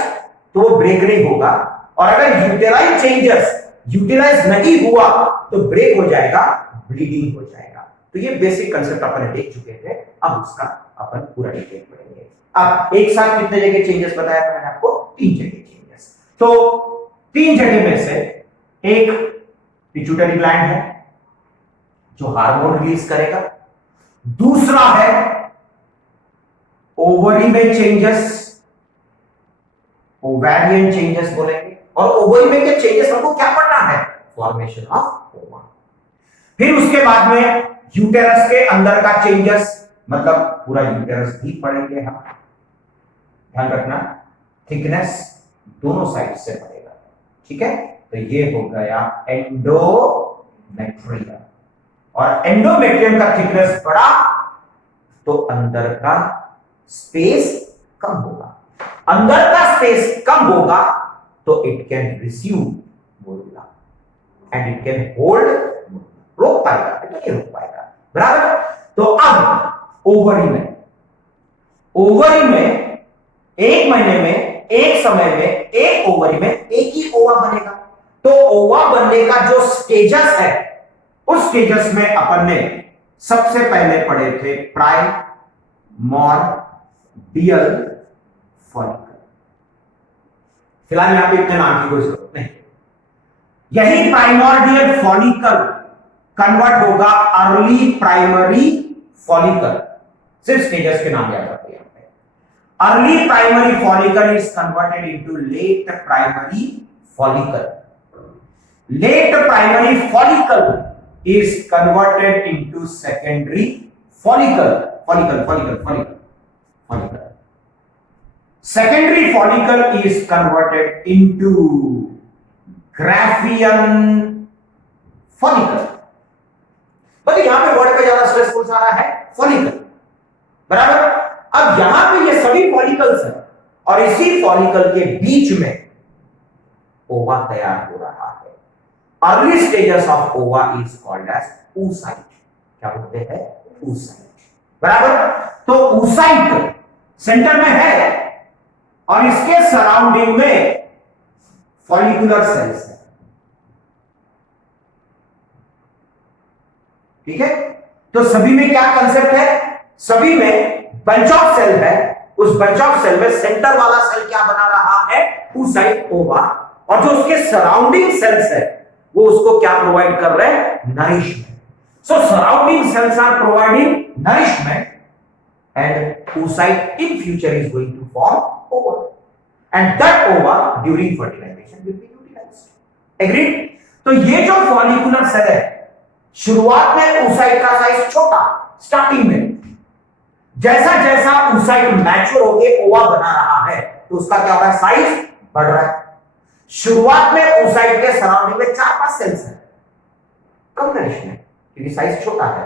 तो वो ब्रेक नहीं होगा, और अगर uterine changes यूटिलाइज नहीं हुआ तो ब्रेक हो जाएगा, ब्लीडिंग हो जाएगा। तो ये बेसिक कंसेप्ट अपन देख चुके थे, अब उसका अपन पूरा डिटेल पढ़ेंगे। अब एक साथ कितने जगह चेंजेस बताया था मैंने आपको? 3 जगह चेंजेस। तो 3 जगह में से एक पिट्यूटरी ग्लैंड है जो हार्मोन रिलीज करेगा, दूसरा है ओवरी में चेंजेस, ओवेरियन चेंजेस बोलेंगे, और ओवरी में के चेंजेस हमको क्या पढ़ना है? फॉर्मेशन ऑफ ओवा। फिर उसके बाद में यूटेरस के अंदर का चेंजेस, मतलब पूरा यूटेरस भी पढ़ेंगे हम। ध्यान रखना थिकनेस दोनों साइड से पड़ेगा, ठीक है। तो ये हो गया एंडोमेट्रियम, और एंडोमेट्रियम का थिकनेस बढ़ा तो अंदर का स्पेस कम होगा, अंदर का स्पेस कम होगा तो it can receive morula and it can hold, रोक पाएगा, नहीं रोक पाएगा। बराबर? तो अब ओवरी में 1 महीने में एक समय में एक ओवरी में एक ही ओवा बनेगा। तो ओवा बनने का जो स्टेजस है, उस स्टेजस में अपन ने सबसे पहले पढ़े थे प्राइमोर्डियल फॉलिकल। फिलहाल यहां पे इतने नाम की कोई जरूरत नहीं। यही प्राइमोर्डियल फॉलिकल कन्वर्ट होगा अर्ली प्राइमरी फॉलिकल। सिर्फ स्टेजस के नाम याद रखिए। Early primary follicle is converted into late primary follicle. Late primary follicle is converted into secondary follicle. Follicle. Secondary follicle is converted into Graafian follicle. मतलब यहां पे word पे ज्यादा स्ट्रेस कौन सा आ रहा है? फॉलिकल, बराबर। अब यहां पे ये सभी फॉलिकल्स हैं और इसी फॉलिकल के बीच में ओवा तैयार हो रहा है। Early stages of ova is called as oocyte। क्या बोलते हैं? oocyte, बराबर। तो oocyte सेंटर में है और इसके सराउंडिंग में फॉलिकुलर सेल्स है। ठीक है, तो सभी में क्या कंसेप्ट है? सभी में बंच ऑफ सेल है। उस बंच ऑफ सेल में सेंटर वाला सेल क्या बना रहा है? oocyte ओवा। और जो उसके सराउंडिंग सेल्स है वो उसको क्या प्रोवाइड कर रहे हैं? Nourishment. So surrounding cells are providing nourishment and oocyte in future is going to form ova and that ova during fertilization will be utilized. Agreed? तो ये जो फॉलिकुलर सेल है, शुरुआत में oocyte का साइज छोटा, स्टार्टिंग में। जैसा जैसा oocyte मैच्योर होके ओवा बना रहा है तो उसका क्या हो रहा है? साइज बढ़ रहा है। शुरुआत में oocyte के सराउंडिंग में 4-5 सेल्स हैं, कम नरिशमेंट क्योंकि साइज छोटा है।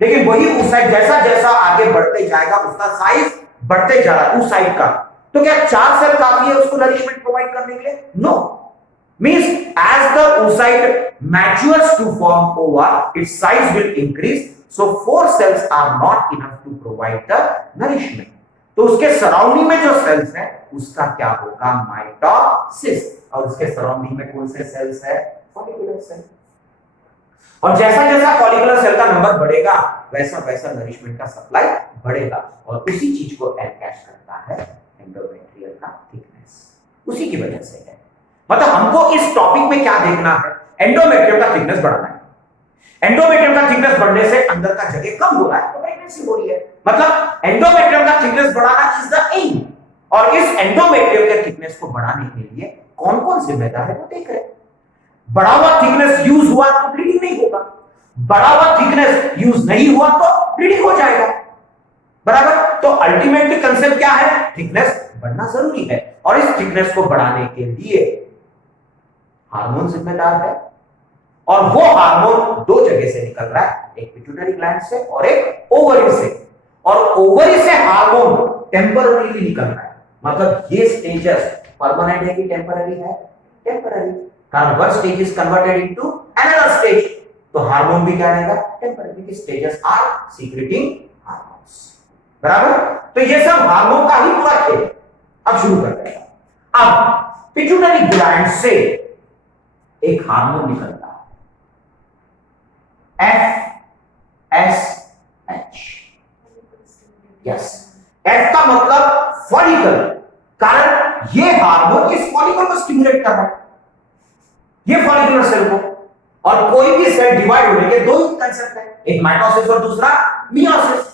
लेकिन वही oocyte जैसा जैसा आगे बढ़ते जाएगा उसका साइज बढ़ते जा रहा है oocyte का। तो क्या 4 सेल काफी है उसको नरिशमेंट प्रोवाइड करने के लिए? No. Means as the oocyte matures to form ova, its size will increase. So 4 cells are not enough to provide the nourishment. तो उसके सराउंडिंग में जो सेल्स है उसका क्या होगा? माइटोसिस। और उसके सराउंडिंग में कौन से सेल्स है? Follicular cell. और जैसा जैसा फॉलिकुलर सेल का नंबर बढ़ेगा वैसा वैसा नरिशमेंट का सप्लाई बढ़ेगा। और उसी चीज को एनकैश करता है एंडोमेट्रियल का थिकनेस। उसी की वजह से है। मतलब हमको इस टॉपिक में क्या देखना है? एंडोमेट्रियम का थिकनेस बढ़ाना है। एंडोमेट्रियम का थिकनेस बढ़ने से अंदर का जगह कम हो रहा है तो प्रेगनेंसी हो रही है। मतलब एंडोमेट्रियम का थिकनेस बढ़ाना इज द एम। और इस एंडोमेट्रियम के थिकनेस को बढ़ाने के लिए कौन कौन जिम्मेदार है वो देख रहे हैं। बढ़ा हुआ थिकनेस यूज हुआ तो ब्लीडिंग नहीं होगा, बढ़ा हुआ थिकनेस यूज नहीं हुआ तो ब्लीडिंग हो जाएगा, बराबर। तो अल्टीमेटली कंसेप्ट क्या है? थिकनेस बढ़ना जरूरी है। और इस थिकनेस को बढ़ाने के लिए हार्मोन जिम्मेदार है। और वो हार्मोन 2 जगह से निकल रहा है, एक पिट्यूटरी ग्लैंड से और एक ओवरी से। और ओवरी से हार्मोन टेम्पररीली निकल रहा है। मतलब ये स्टेजेस परमानेंट है कि टेम्पररी है? टेम्पररी। कारण one stage is converted into another stage. तो हार्मोन भी क्या रहेगा? Temporary. Stages are secreting hormones, बराबर। तो ये सब हार्मोन का ही पूरा खेल। अब शुरू करते हैं। अब पिट्यूटरी ग्लैंड से एक हार्मोन निकलता है FSH। यस, F का मतलब फॉलिकल। कारण ये हार्मोन इस फॉलिकल को स्टिमुलेट कर रहा है, ये फॉलिकुलर सेल को। और कोई भी सेल डिवाइड होने के 2 ही कंसेप्ट है, एक माइटोसिस और दूसरा मियोसिस।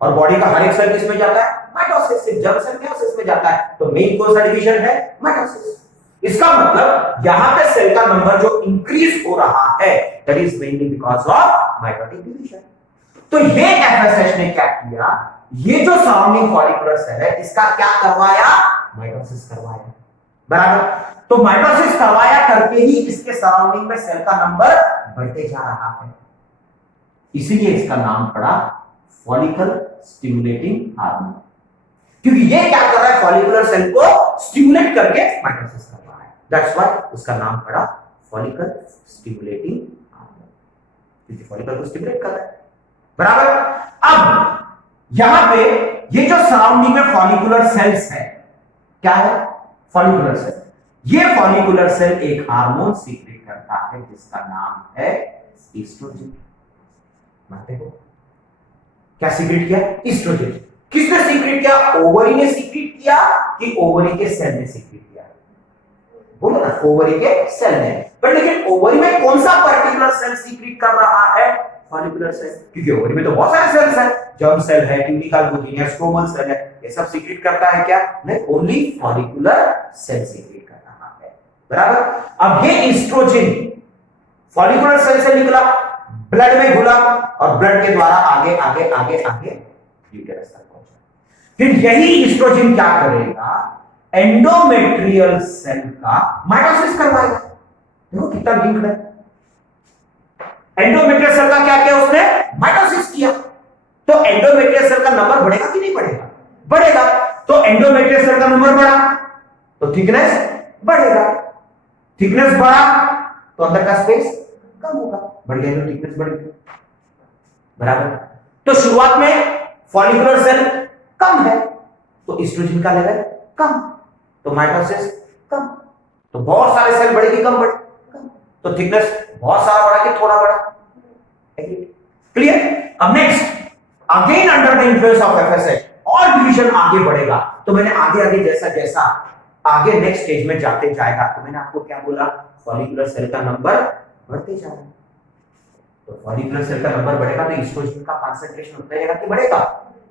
और बॉडी का हर एक सेल किसमें जाता है? माइटोसिस। सिर्फ जर्म सेल मियोसिस में जाता है। तो मेन कौन सा डिवीजन है? माइटोसिस। इसका मतलब यहां पे सेल का नंबर जो इंक्रीज हो रहा है that is mainly because of mitotic division. तो ये एफएसएच ने क्या किया? ये जो सराउंडिंग फॉलिकुलर सेल है इसका क्या करवाया? माइटोसिस करवाया, बराबर। तो माइटोसिस करवाया करके ही इसके सराउंडिंग में सेल का नंबर बढ़ते जा रहा है। इसीलिए इसका नाम पड़ा फॉलिकल स्टिमुलेटिंग हार्मोन। क्योंकि ये क्या कर रहा है? फॉलिकुलर सेल को स्टिमुलेट करके माइटोसिस कर रहा है। दैट्स व्हाई उसका नाम पड़ा फॉलिकल स्टिमुलेटिंग हार्मोन, क्योंकि फॉलिकल को स्टिमुलेट कर रहा है, बराबर। अब यहां पे ये जो सराउंडिंग में फॉलिकुलर सेल्स है क्या है? Follicular cell. ये फॉलिकुलर सेल एक हार्मोन सीक्रेट करता है जिसका नाम है ईस्ट्रोजन। मानते हो? क्या सीक्रेट किया? ईस्ट्रोजन। किसने सीक्रेट किया? ओवरी ने सीक्रेट किया कि ओवरी के सेल ने सीक्रेट किया? बोलो ना, ओवरी के सेल ने। पर लेकिन ओवरी में कौन सा पर्टिकुलर सेल सीक्रेट कर रहा है? Follicular cell. क्योंकि ओवरी में तो बहुत सारे सेल्स हैं, जर्म सेल है, ट्यूनिकल गोजिनिया, स्ट्रोमल सेल है, ये सब सीक्रेट करता है क्या? नहीं, ओनली फॉलिकुलर सेल सीक्रेट कर रहा है। बराबर। अब ये ईस्ट्रोजन फॉलिकुलर सेल से निकला, ब्लड में घुला और ब्लड के द्वारा आगे आगे आगे आगे यूटेरस तक पहुंचा। फिर यही ईस्ट्रोजन क्या करेगा? एंडोमेट्रियल सेल का माइटोसिस करवाएगा। देखो कितना लिंक है। एंडोमेट्रियल सेल का क्या किया उसने? माइटोसिस किया। तो एंडोमेट्रियल सेल का नंबर बढ़ेगा कि नहीं बढ़ेगा? बढ़ेगा। तो एंडोमेट्रियल सेल का नंबर बढ़ा तो थिकनेस बढ़ेगा। थिकनेस बढ़ा तो अंदर का स्पेस कम होगा। बढ़ गया तो थिकनेस बढ़ गई। बराबर। तो शुरुआत में फॉलिकुलर सेल कम है तो ईस्ट्रोजन का लेवल कम, तो माइटोसिस कम, तो बहुत सारे सेल बढ़े कि कम बढ़े? कम। तो थिकनेस बहुत सारा बढ़ा कि थोड़ा बढ़ा? क्लियर? अब next, again under the influence of FSH और डिवीजन आगे बढ़ेगा। तो मैंने आगे आगे जैसा जैसा आगे नेक्स्ट स्टेज में जाते जाएगा, तो मैंने आपको क्या बोला? फॉलिकुलर सेल का नंबर बढ़ते जा रहा है। तो फॉलिकुलर सेल का नंबर बढ़ेगा तो ईस्ट्रोजन का कंसंट्रेशन उतना रहेगा कि बढ़ेगा?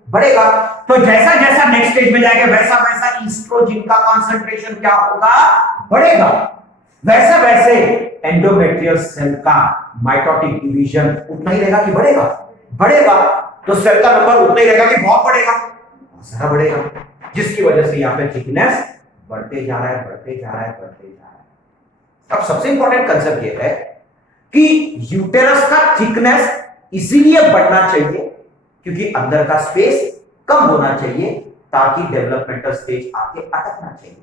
बढ़ेगा। तो जैसा जैसा नेक्स्ट स्टेज में जाएगा वैसा वैसा ईस्ट्रोजन का कंसंट्रेशन क्या होगा? बढ़ेगा। वैसे वैसे एंडोमेट्रियल सेल का माइटोटिक डिवीजन उतना ही रहेगा कि बढ़ेगा? बढ़ेगा। तो सेल का नंबर उतना ही रहेगा कि बहुत बढ़ेगा? बहुत सारा बढ़ेगा, जिसकी वजह से यहां पे थिकनेस बढ़ते जा रहा है, बढ़ते जा रहा है, बढ़ते जा रहा है। अब सबसे इंपॉर्टेंट कंसेप्ट ये है कि यूटेरस का थिकनेस इसीलिए बढ़ना चाहिए क्योंकि अंदर का स्पेस कम होना चाहिए ताकि डेवलपमेंटल स्टेज आके अटकना चाहिए।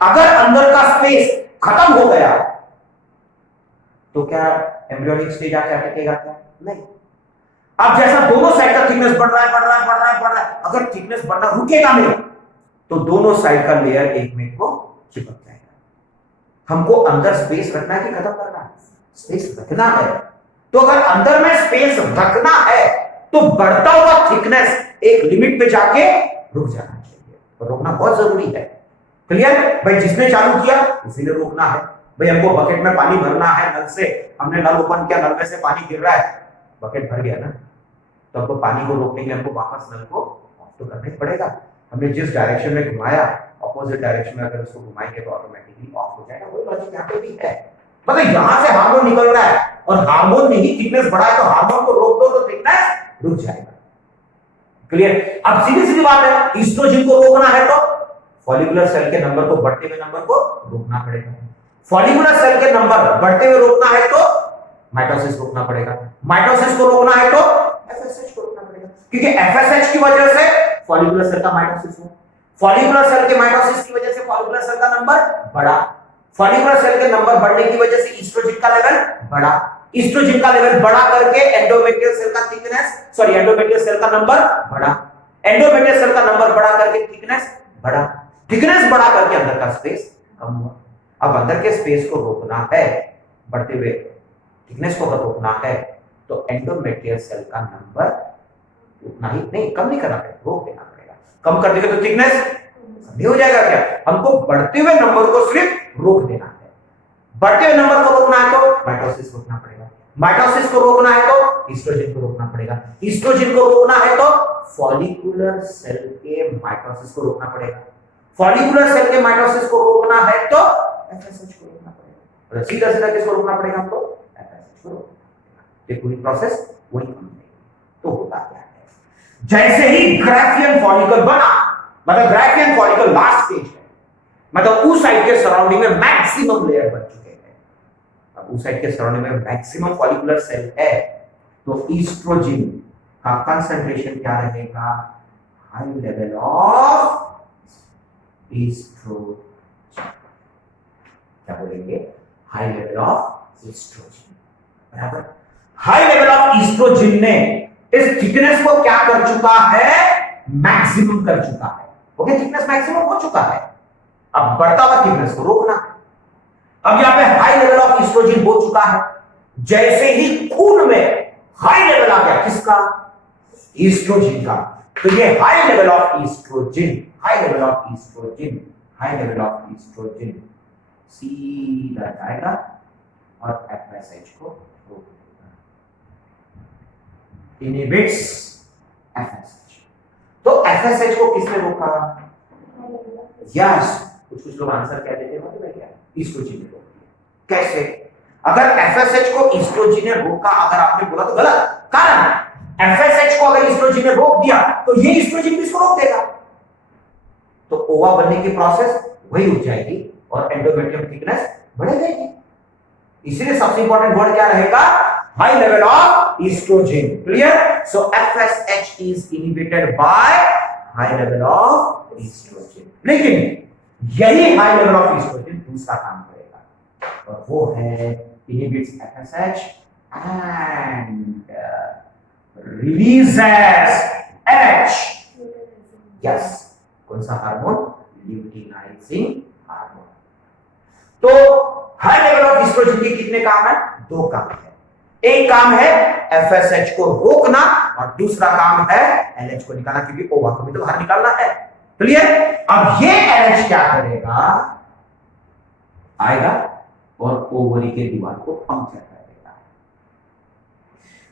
अगर अंदर का स्पेस खत्म हो गया तो क्या एम्ब्रियोनिक स्टेज आके अटकेगा? क्या? नहीं। अब जैसा दोनों साइड का थिकनेस बढ़ रहा है, बढ़ रहा है, बढ़ रहा है, बढ़ रहा है, अगर थिकनेस बढ़ना रुकेगा नहीं तो दोनों साइड का लेयर एक में को चिपक जाएगा। हमको अंदर स्पेस रखना है कि खत्म करना है? स्पेस रखना है। तो अगर अंदर में स्पेस रखना है तो बढ़ता हुआ थिकनेस एक लिमिट पे जाके रुक जाना चाहिए, और रोकना बहुत जरूरी है। क्लियर भाई? जिसने चालू किया उसी ने रोकना है। भाई हमको बकेट में पानी भरना है नल से, हमने नल ओपन किया, नल में से पानी गिर रहा है, बकेट भर गया ना, तो हमको पानी को रोकने के लिए हमको वापस नल को ऑफ तो करना ही पड़ेगा। हमने जिस डायरेक्शन में घुमाया ऑपोजिट डायरेक्शन में अगर उसको घुमाएंगे तो ऑटोमेटिकली ऑफ हो जाएगा। वही लॉजिक यहाँ पे भी है। मतलब यहां से हार्मोन निकल रहा है और हार्मोन ने ही थिकनेस बढ़ाया, तो हार्मोन को रोक दो तो थिकनेस रुक जाएगा। क्लियर? अब सीधी सीधी बात है, ईस्ट्रोजन को रोकना है तो फॉलिकुलर सेल के नंबर को, बढ़ते हुए नंबर को रोकना पड़ेगा। फॉलिकुलर सेल के नंबर बढ़ते हुए रोकना है तो माइटोसिस रोकना पड़ेगा। माइटोसिस को रोकना है तो एफएसएच को रोकना पड़ेगा, क्योंकि एफएसएच की वजह से फॉलिकुलर सेल का माइटोसिस हुआ। फॉलिकुलर सेल के माइटोसिस की वजह से फॉलिकुलर सेल का नंबर बढ़ा। फॉलिकुलर सेल के नंबर बढ़ने की वजह से ईस्ट्रोजन का लेवल बढ़ा। ईस्ट्रोजन का लेवल बढ़ा करके एंडोमेट्रियल सेल का थिकनेस, एंडोमेट्रियल सेल का नंबर बढ़ा। एंडोमेट्रियल सेल का नंबर बढ़ा करके थिकनेस बढ़ा। थिकनेस बढ़ा करके अंदर का स्पेस कम हुआ। अब अंदर के स्पेस को रोकना है, बढ़ते हुए थिकनेस को रोकना है, तो एंडोमेट्रियल सेल का नंबर उतना ही नहीं, कम नहीं करना पड़ेगा, रोक देना पड़ेगा। कम कर देंगे तो थिकनेस नहीं हो जाएगा क्या? हमको बढ़ते हुए नंबर को सिर्फ रोक देना है। बढ़ते हुए नंबर को रोकना है तो माइटोसिस रोकना पड़ेगा। माइटोसिस को रोकना है तो ईस्ट्रोजन को रोकना पड़ेगा। ईस्ट्रोजन को रोकना है तो फॉलिकुलर सेल के माइटोसिस को रोकना पड़ेगा। फॉलिकुलर सेल के माइटोसिस को रोकना है तो एफएसएच को रोकना पड़ेगा। सीधा सीधा किसको रोकना पड़ेगा? हमको एफएसएच को रोकना पड़ेगा। ये पूरी प्रोसेस वही होनी चाहिए। तो होता क्या है, जैसे ही ग्राफियन फॉलिकल बना, मतलब ग्राफियन फॉलिकल लास्ट स्टेज है, मतलब उस साइड के सराउंडिंग में मैक्सिमम लेयर बन चुके हैं। अब उस साइड के सराउंडिंग में मैक्सिमम फॉलिकुलर सेल है, तो ईस्ट्रोजन का कंसंट्रेशन क्या रहेगा? High level of oestrogen. क्या बोलेंगे? High level of oestrogen. बराबर। हाई लेवल ऑफ ईस्ट्रोजन ने इस थिकनेस को क्या कर चुका है? मैक्सिमम कर चुका है। ओके, थिकनेस मैक्सिमम हो चुका है, अब बढ़ता हुआ थिकनेस को रोकना है। अब यहां पे हाई लेवल ऑफ ईस्ट्रोजन हो चुका है, जैसे ही खून में हाई लेवल आ गया किसका, ईस्ट्रोजन का, तो ये high level of oestrogen, high level of oestrogen, high level of oestrogen सीधा जाएगा और एफएसएच को रोक देगा, इनहिबिट्स एफएसएच। तो एफएसएच को किसने रोका, यस, कुछ लोग आंसर कह देते हैं मतलब क्या, ईस्ट्रोजन ने रोक दिया। कैसे, अगर एफएसएच को ईस्ट्रोजन ने रोका, अगर आपने बोला तो गलत, कारण एफएसएच को अगर ईस्ट्रोजन ने रोक दिया तो ये ईस्ट्रोजन भी इसको रोक देगा, तो ओवा बनने की प्रोसेस वही रुक जाएगी और एंडोमेट्रियम थिकनेस बढ़ जाएगी। इसलिए सबसे इंपॉर्टेंट वर्ड क्या रहेगा, high level of oestrogen. Clear, so FSH is inhibited by high level of oestrogen. लेकिन यही हाई लेवल ऑफ ईस्ट्रोजन दूसरा काम करेगा और वो है inhibits FSH and releases H, yes, कौन सा हार्मोन, ल्यूटिनाइजिंग हार्मोन। तो हाई लेवल ऑफ ईस्ट्रोजन के कितने काम है, दो काम है, एक काम है एफएसएच को रोकना और दूसरा काम है एलएच को निकालना, क्योंकि ओवा को भी तो बाहर निकालना है। क्लियर, अब ये एलएच क्या करेगा, आएगा और ओवरी के दीवार को पंक्चर कर देगा।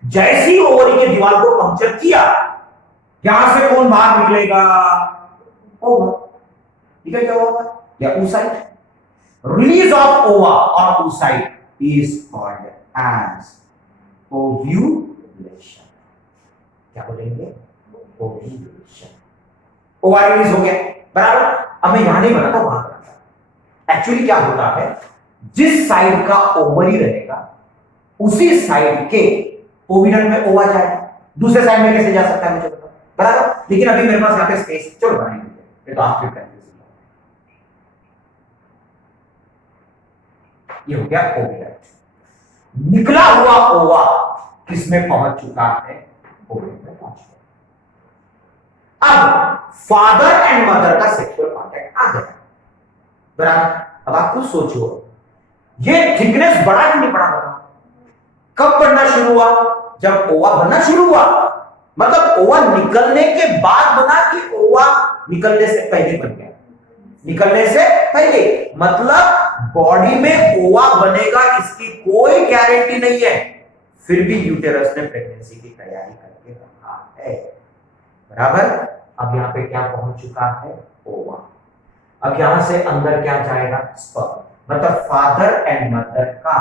जैसी ओवरी के दीवार को पंक्चर किया, यहां से कौन बाहर निकलेगा, ओवा निकल गया होगा या oocyte। रिलीज ऑफ ओवा और oocyte is called as ovulation. क्या बोलेंगे, ओव्यूलेशन। ओवा रिलीज हो गया, बराबर। अब मैं यहां नहीं बनाता, वहां बनाता। एक्चुअली क्या होता है, जिस साइड का ओवरी रहेगा उसी साइड के ओविडन में ओवा जाएगा, दूसरे साइड में कैसे जा सकता है मुझे बताओ, बराबर। लेकिन अभी मेरे पास यहां पे स्पेस, चलो बनाएंगे, ये तो आपके प्रैक्टिस। ये हो गया ओविडन, निकला हुआ ओवा किसमें पहुंच चुका है, ओविडन में पहुंच गया। अब फादर एंड मदर का सेक्सुअल कांटेक्ट आ गया, बराबर। अब आप खुद सोचो, ये थिकनेस बढ़ा कि नहीं बढ़ा, बताओ कब बढ़ना शुरू हुआ, जब ओवा बनना शुरू हुआ, मतलब ओवा निकलने के बाद बना कि ओवा निकलने से पहले बन गया, निकलने से पहले, मतलब बॉडी में ओवा बनेगा इसकी कोई गारंटी नहीं है, फिर भी यूटेरस ने प्रेगनेंसी की तैयारी करके रखा है, बराबर। अब यहां पे क्या पहुंच चुका है, ओवा। अब यहां से अंदर क्या जाएगा, स्पर्म, मतलब फादर एंड मदर का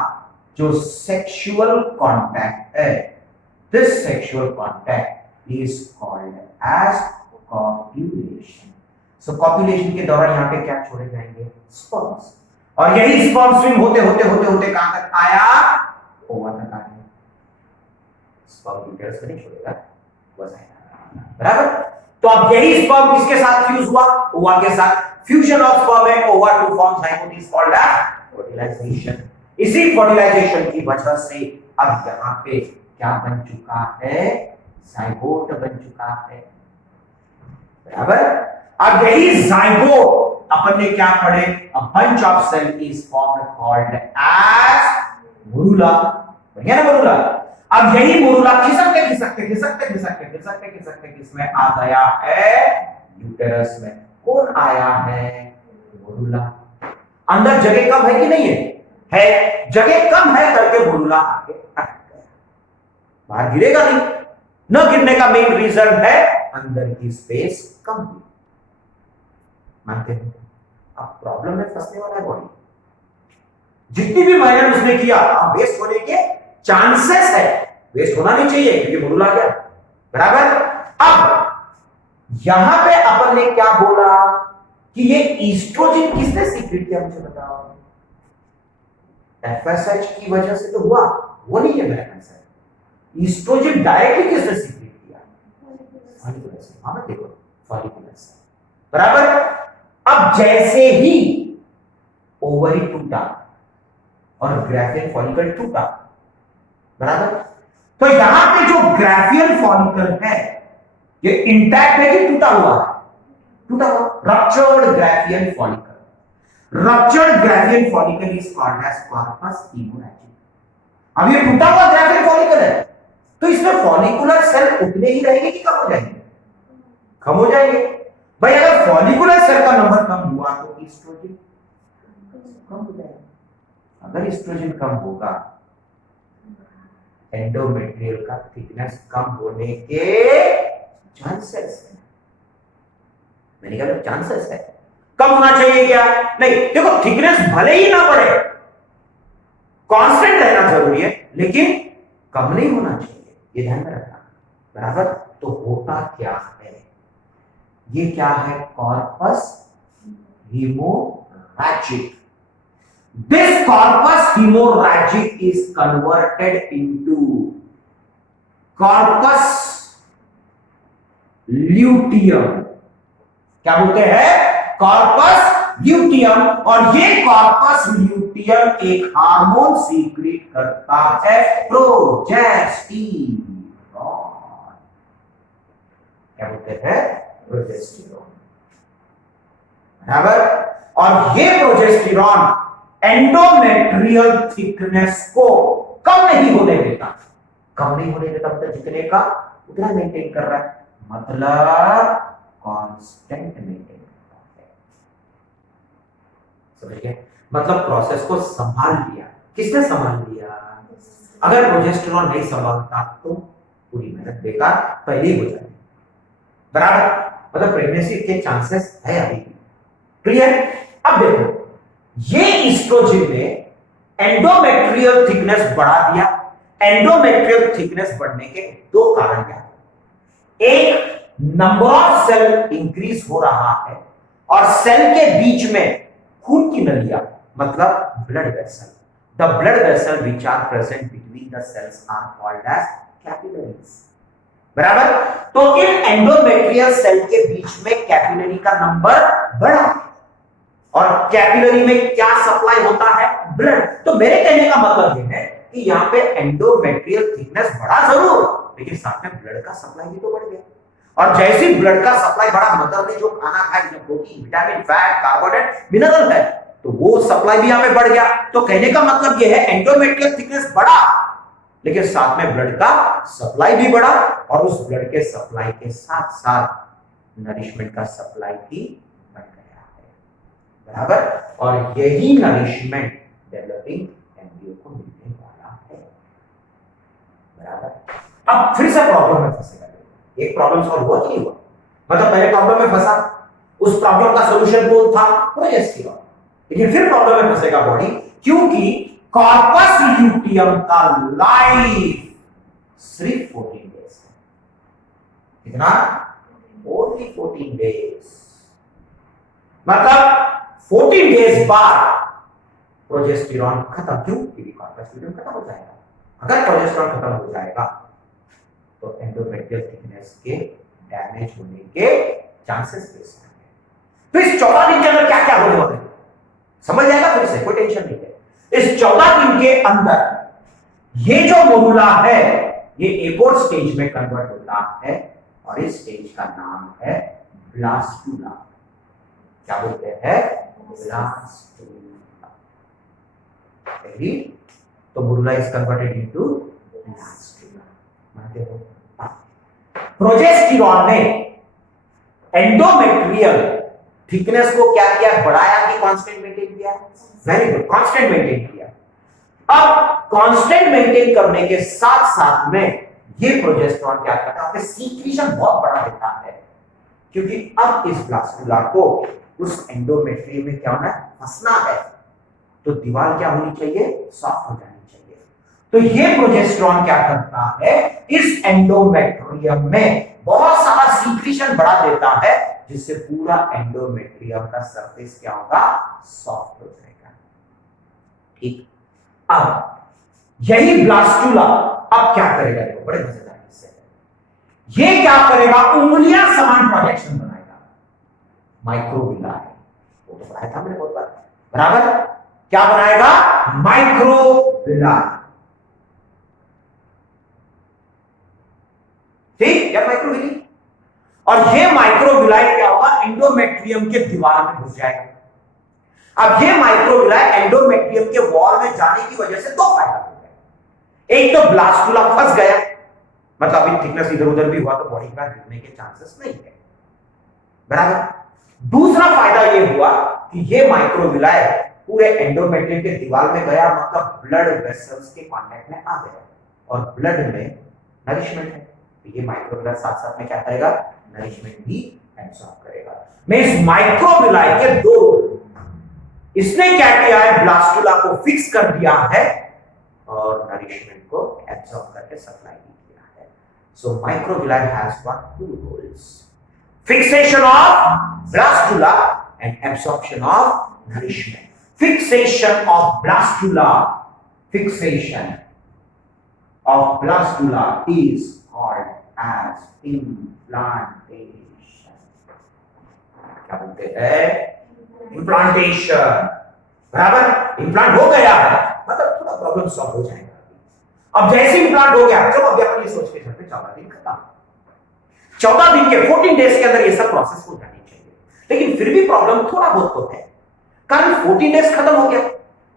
जो सेक्सुअल कॉन्टैक्ट है, this sexual contact is called as copulation. So copulation के दौरान यहां पे क्या छोड़े जाएंगे, स्पर्म्स, और यही स्पर्म स्विम होते होते होते होते कहां तक आया, ओवा तक आया। स्पर्म यूटेरस को नहीं छोड़ेगा, बराबर। तो अब यही स्पर्म किसके साथ फ्यूज हुआ, ओवा के साथ। Fusion of sperm and ova to form zygote is called as fertilisation. इसी फर्टिलाइजेशन की वजह से अब यहां पे क्या बन चुका है, जाइगोट बन चुका है, बराबर। अब यही जाइगोट अपन ने क्या पढ़े, a bunch of cell is formed called as morula, बढ़िया ना मुरुला। अब यही मुरुला खिसकते खिसकते खिसकते खिसकते खिसकते खिसकते किसमें आ गया है, यूटेरस में। कौन आया है, मुरुला। अंदर जगह कम है कि नहीं है जगह कम है करके मुरुला आके अटक गया, बाहर गिरेगा नहीं। न गिरने का मेन रीजन है अंदर की स्पेस कम हुई, मानते हैं। अब प्रॉब्लम में फंसने वाला है बॉडी, जितनी भी मेहनत उसने किया अब वेस्ट होने के चांसेस है, वेस्ट होना नहीं चाहिए क्योंकि मुरुला आ गया, बराबर। अब यहां पे अपन ने क्या बोला कि ये ईस्ट्रोजन किसने सीक्रेट किया, मुझे बताओ। एफएसएच की वजह से तो हुआ, वो नहीं है मेरा आंसर। ईस्ट्रोजन डायरेक्टली किसने सीक्रेट किया, फॉलिकुलर से। हां मत देखो, फॉलिकुलर से, बराबर। अब जैसे ही ओवरी टूटा और ग्राफियन फॉलिकल टूटा, बराबर, तो यहां पे जो ग्राफियन फॉलिकल है ये इंटैक्ट है कि टूटा हुआ है, टूटा हुआ, ruptured Graafian follicle. Ruptured Graafian follicle is called as corpus haemorrhagic. अब ये टूटा हुआ ग्राफियन फॉलिकल है, तो इसमें फॉलिकुलर सेल उतने ही रहेंगे कि कम हो जाएंगे? कम हो जाएंगे। भाई अगर फॉलिकुलर सेल का नंबर कम हुआ तो ईस्ट्रोजन कम हो जाएगा। अगर ईस्ट्रोजन कम होगा, एंडोमेट्रियल का थिकनेस कम होने के चांसेस है। मैंने कहा चांसेस है। कम होना चाहिए क्या? नहीं, देखो थिकनेस भले ही ना बढ़े, कांस्टेंट रहना जरूरी है, लेकिन कम नहीं होना चाहिए, ये ध्यान में रखना। बराबर? तो होता क्या है, ये क्या है? Corpus haemorrhagic. This corpus haemorrhagic is converted into corpus luteum. क्या बोलते हैं? Corpus luteum. और ये कॉर्पस ल्यूटियम एक हार्मोन सीक्रेट करता है, प्रोजेस्टेरॉन। क्या बोलते हैं? प्रोजेस्टेरॉन। बराबर? और ये प्रोजेस्टेरॉन एंडोमेट्रियल थिकनेस को कम नहीं होने देता। कम नहीं होने देता मतलब जितने का उतना मेंटेन कर रहा है, मतलब कांस्टेंट मेंटेन करता है। समझ गए? मतलब प्रोसेस को संभाल लिया। किसने संभाल लिया? अगर प्रोजेस्टेरॉन नहीं संभालता तो पूरी मेहनत बेकार पहले ही हो जाती। बराबर? मतलब प्रेगनेंसी के चांसेस है अभी भी। क्लियर? अब देखो, ये ईस्ट्रोजन ने एंडोमेट्रियल थिकनेस बढ़ा दिया। एंडोमेट्रियल थिकनेस बढ़ने के दो कारण क्या है? एक, नंबर ऑफ सेल इंक्रीज हो रहा है और सेल के बीच में खून की नलियां, मतलब blood vessel, the blood vessel which are present between the cells are called as capillaries. बराबर? तो इन एंडोमेट्रियल सेल के बीच में कैपिलरी का नंबर बढ़ा, और कैपिलरी में क्या सप्लाई होता है? ब्लड। तो मेरे कहने का मतलब यह है कि यहां पे एंडोमेट्रियल थिकनेस बढ़ा जरूर, लेकिन साथ में ब्लड का सप्लाई भी तो बढ़ गया। और जैसे ब्लड का सप्लाई बढ़ा, मदर ने जो खाना खाया, जो protein, vitamin, fat, carbohydrate, mineral है, तो वो सप्लाई भी यहां पे बढ़ गया। तो कहने का मतलब यह है एंडोमेट्रियल थिकनेस बढ़ा, लेकिन साथ में ब्लड का सप्लाई भी बढ़ा, और उस ब्लड के सप्लाई के साथ साथ नरिशमेंट का सप्लाई भी बढ़ गया है। बराबर? और यही नरिशमेंट डेवलपिंग एम्ब्रियो को मिलने वाला है। बराबर? अब फिर से प्रॉब्लम में फंसेगा। एक प्रॉब्लम सॉल्व हुआ कि नहीं हुआ? मतलब पहले प्रॉब्लम में फंसा, उस प्रॉब्लम का सॉल्यूशन कौन था? प्रोजेस्टेरॉन। लेकिन फिर प्रॉब्लम में फंसेगा बॉडी, क्योंकि कॉर्पस ल्यूटियम का लाइफ सिर्फ 14 डेज है। कितना? Only 14 days. मतलब 14 डेज बाद प्रोजेस्टेरॉन खत्म। क्यों? क्योंकि कॉर्पस ल्यूटियम खत्म हो जाएगा। अगर प्रोजेस्टेरॉन खत्म हो जाएगा तो एंडोमेट्रियल थिकनेस के डैमेज होने के चांसेस बेस हैं। तो इस 14 दिन के अंदर क्या क्या होने वाला है समझ जाएगा, फिर से कोई टेंशन नहीं है। इस 14 दिन के अंदर ये जो मोडुला है, ये एक और स्टेज में कन्वर्ट होता है, और इस स्टेज का नाम है ब्लास्टुला। क्या बोलते हैं? ब्लास्टुला। तो मोडुला इज कन्वर्टेड इनटू ब्लास्टुला। मानते हो? प्रोजेस्टेरॉन ने एंडोमेट्रियल थिकनेस को क्या किया? बढ़ाया कि कांस्टेंट मेंटेन किया? वेरी गुड, कांस्टेंट मेंटेन किया। अब कांस्टेंट मेंटेन करने के साथ साथ में ये प्रोजेस्टेरॉन क्या करता है? सीक्रेशन बहुत बढ़ा देता है, क्योंकि अब इस ब्लास्टुला को उस एंडोमेट्रियम में क्या होना है? फंसना है। तो दीवार क्या होनी चाहिए? सॉफ्ट हो जानी चाहिए। तो ये प्रोजेस्टेरॉन क्या करता है? इस एंडोमेट्रियम में बहुत सारा सीक्रेशन बढ़ा देता है, जिससे पूरा एंडोमेट्रियम का सरफेस क्या होगा? सॉफ्ट हो जाएगा। ठीक। अब यही ब्लास्टुला अब क्या करेगा? देखो बड़े मजेदार से ये क्या करेगा? उंगलियां समान प्रोजेक्शन बनाएगा। माइक्रोविला है वो तो बनाया था मैंने बहुत बार। बराबर? क्या बनाएगा? माइक्रोविला। ठीक? क्या माइक्रोविली? और ये माइक्रोविलाई क्या होगा, एंडोमेट्रियम के दीवार में घुस जाएगा। अब ये माइक्रोविलाई एंडोमेट्रियम के वॉल में जाने की वजह से दो फायदा हो गए। एक तो ब्लास्टुला फंस गया, मतलब अभी थिकनेस इधर उधर भी हुआ तो बॉडी का गिरने के चांसेस नहीं है, बराबर। दूसरा फायदा ये हुआ कि ये माइक्रोविलाई पूरे एंडोमेट्रियम के दीवार में गया, मतलब ब्लड वेसल्स के कांटेक्ट में आ गया, और ब्लड में नरिशमेंट है, तो ये माइक्रोविलाई साथ साथ में क्या करेगा, नरिशमेंट भी एब्सॉर्ब करेगा। मैं इस माइक्रोविलाई के दो, इसने क्या किया है, ब्लास्टुला को फिक्स कर दिया है और नरिशमेंट को एब्सॉर्ब करके सप्लाई किया है। So microvilli has got two roles, fixation of blastula and absorption of nourishment. Fixation of blastula is called as implantation. क्या बोलते हैं, implantation, बराबर। इम्प्लांट हो गया है मतलब थोड़ा प्रॉब्लम सॉल्व हो जाएगा। अब जैसे इम्प्लांट हो गया, चलो अभी अपन ये सोच के चलते 14 दिन खत्म, 14 दिन के 14 डेज के अंदर ये सब प्रोसेस हो जानी चाहिए, लेकिन फिर भी प्रॉब्लम थोड़ा बहुत तो है, कारण 14 डेज खत्म हो गया,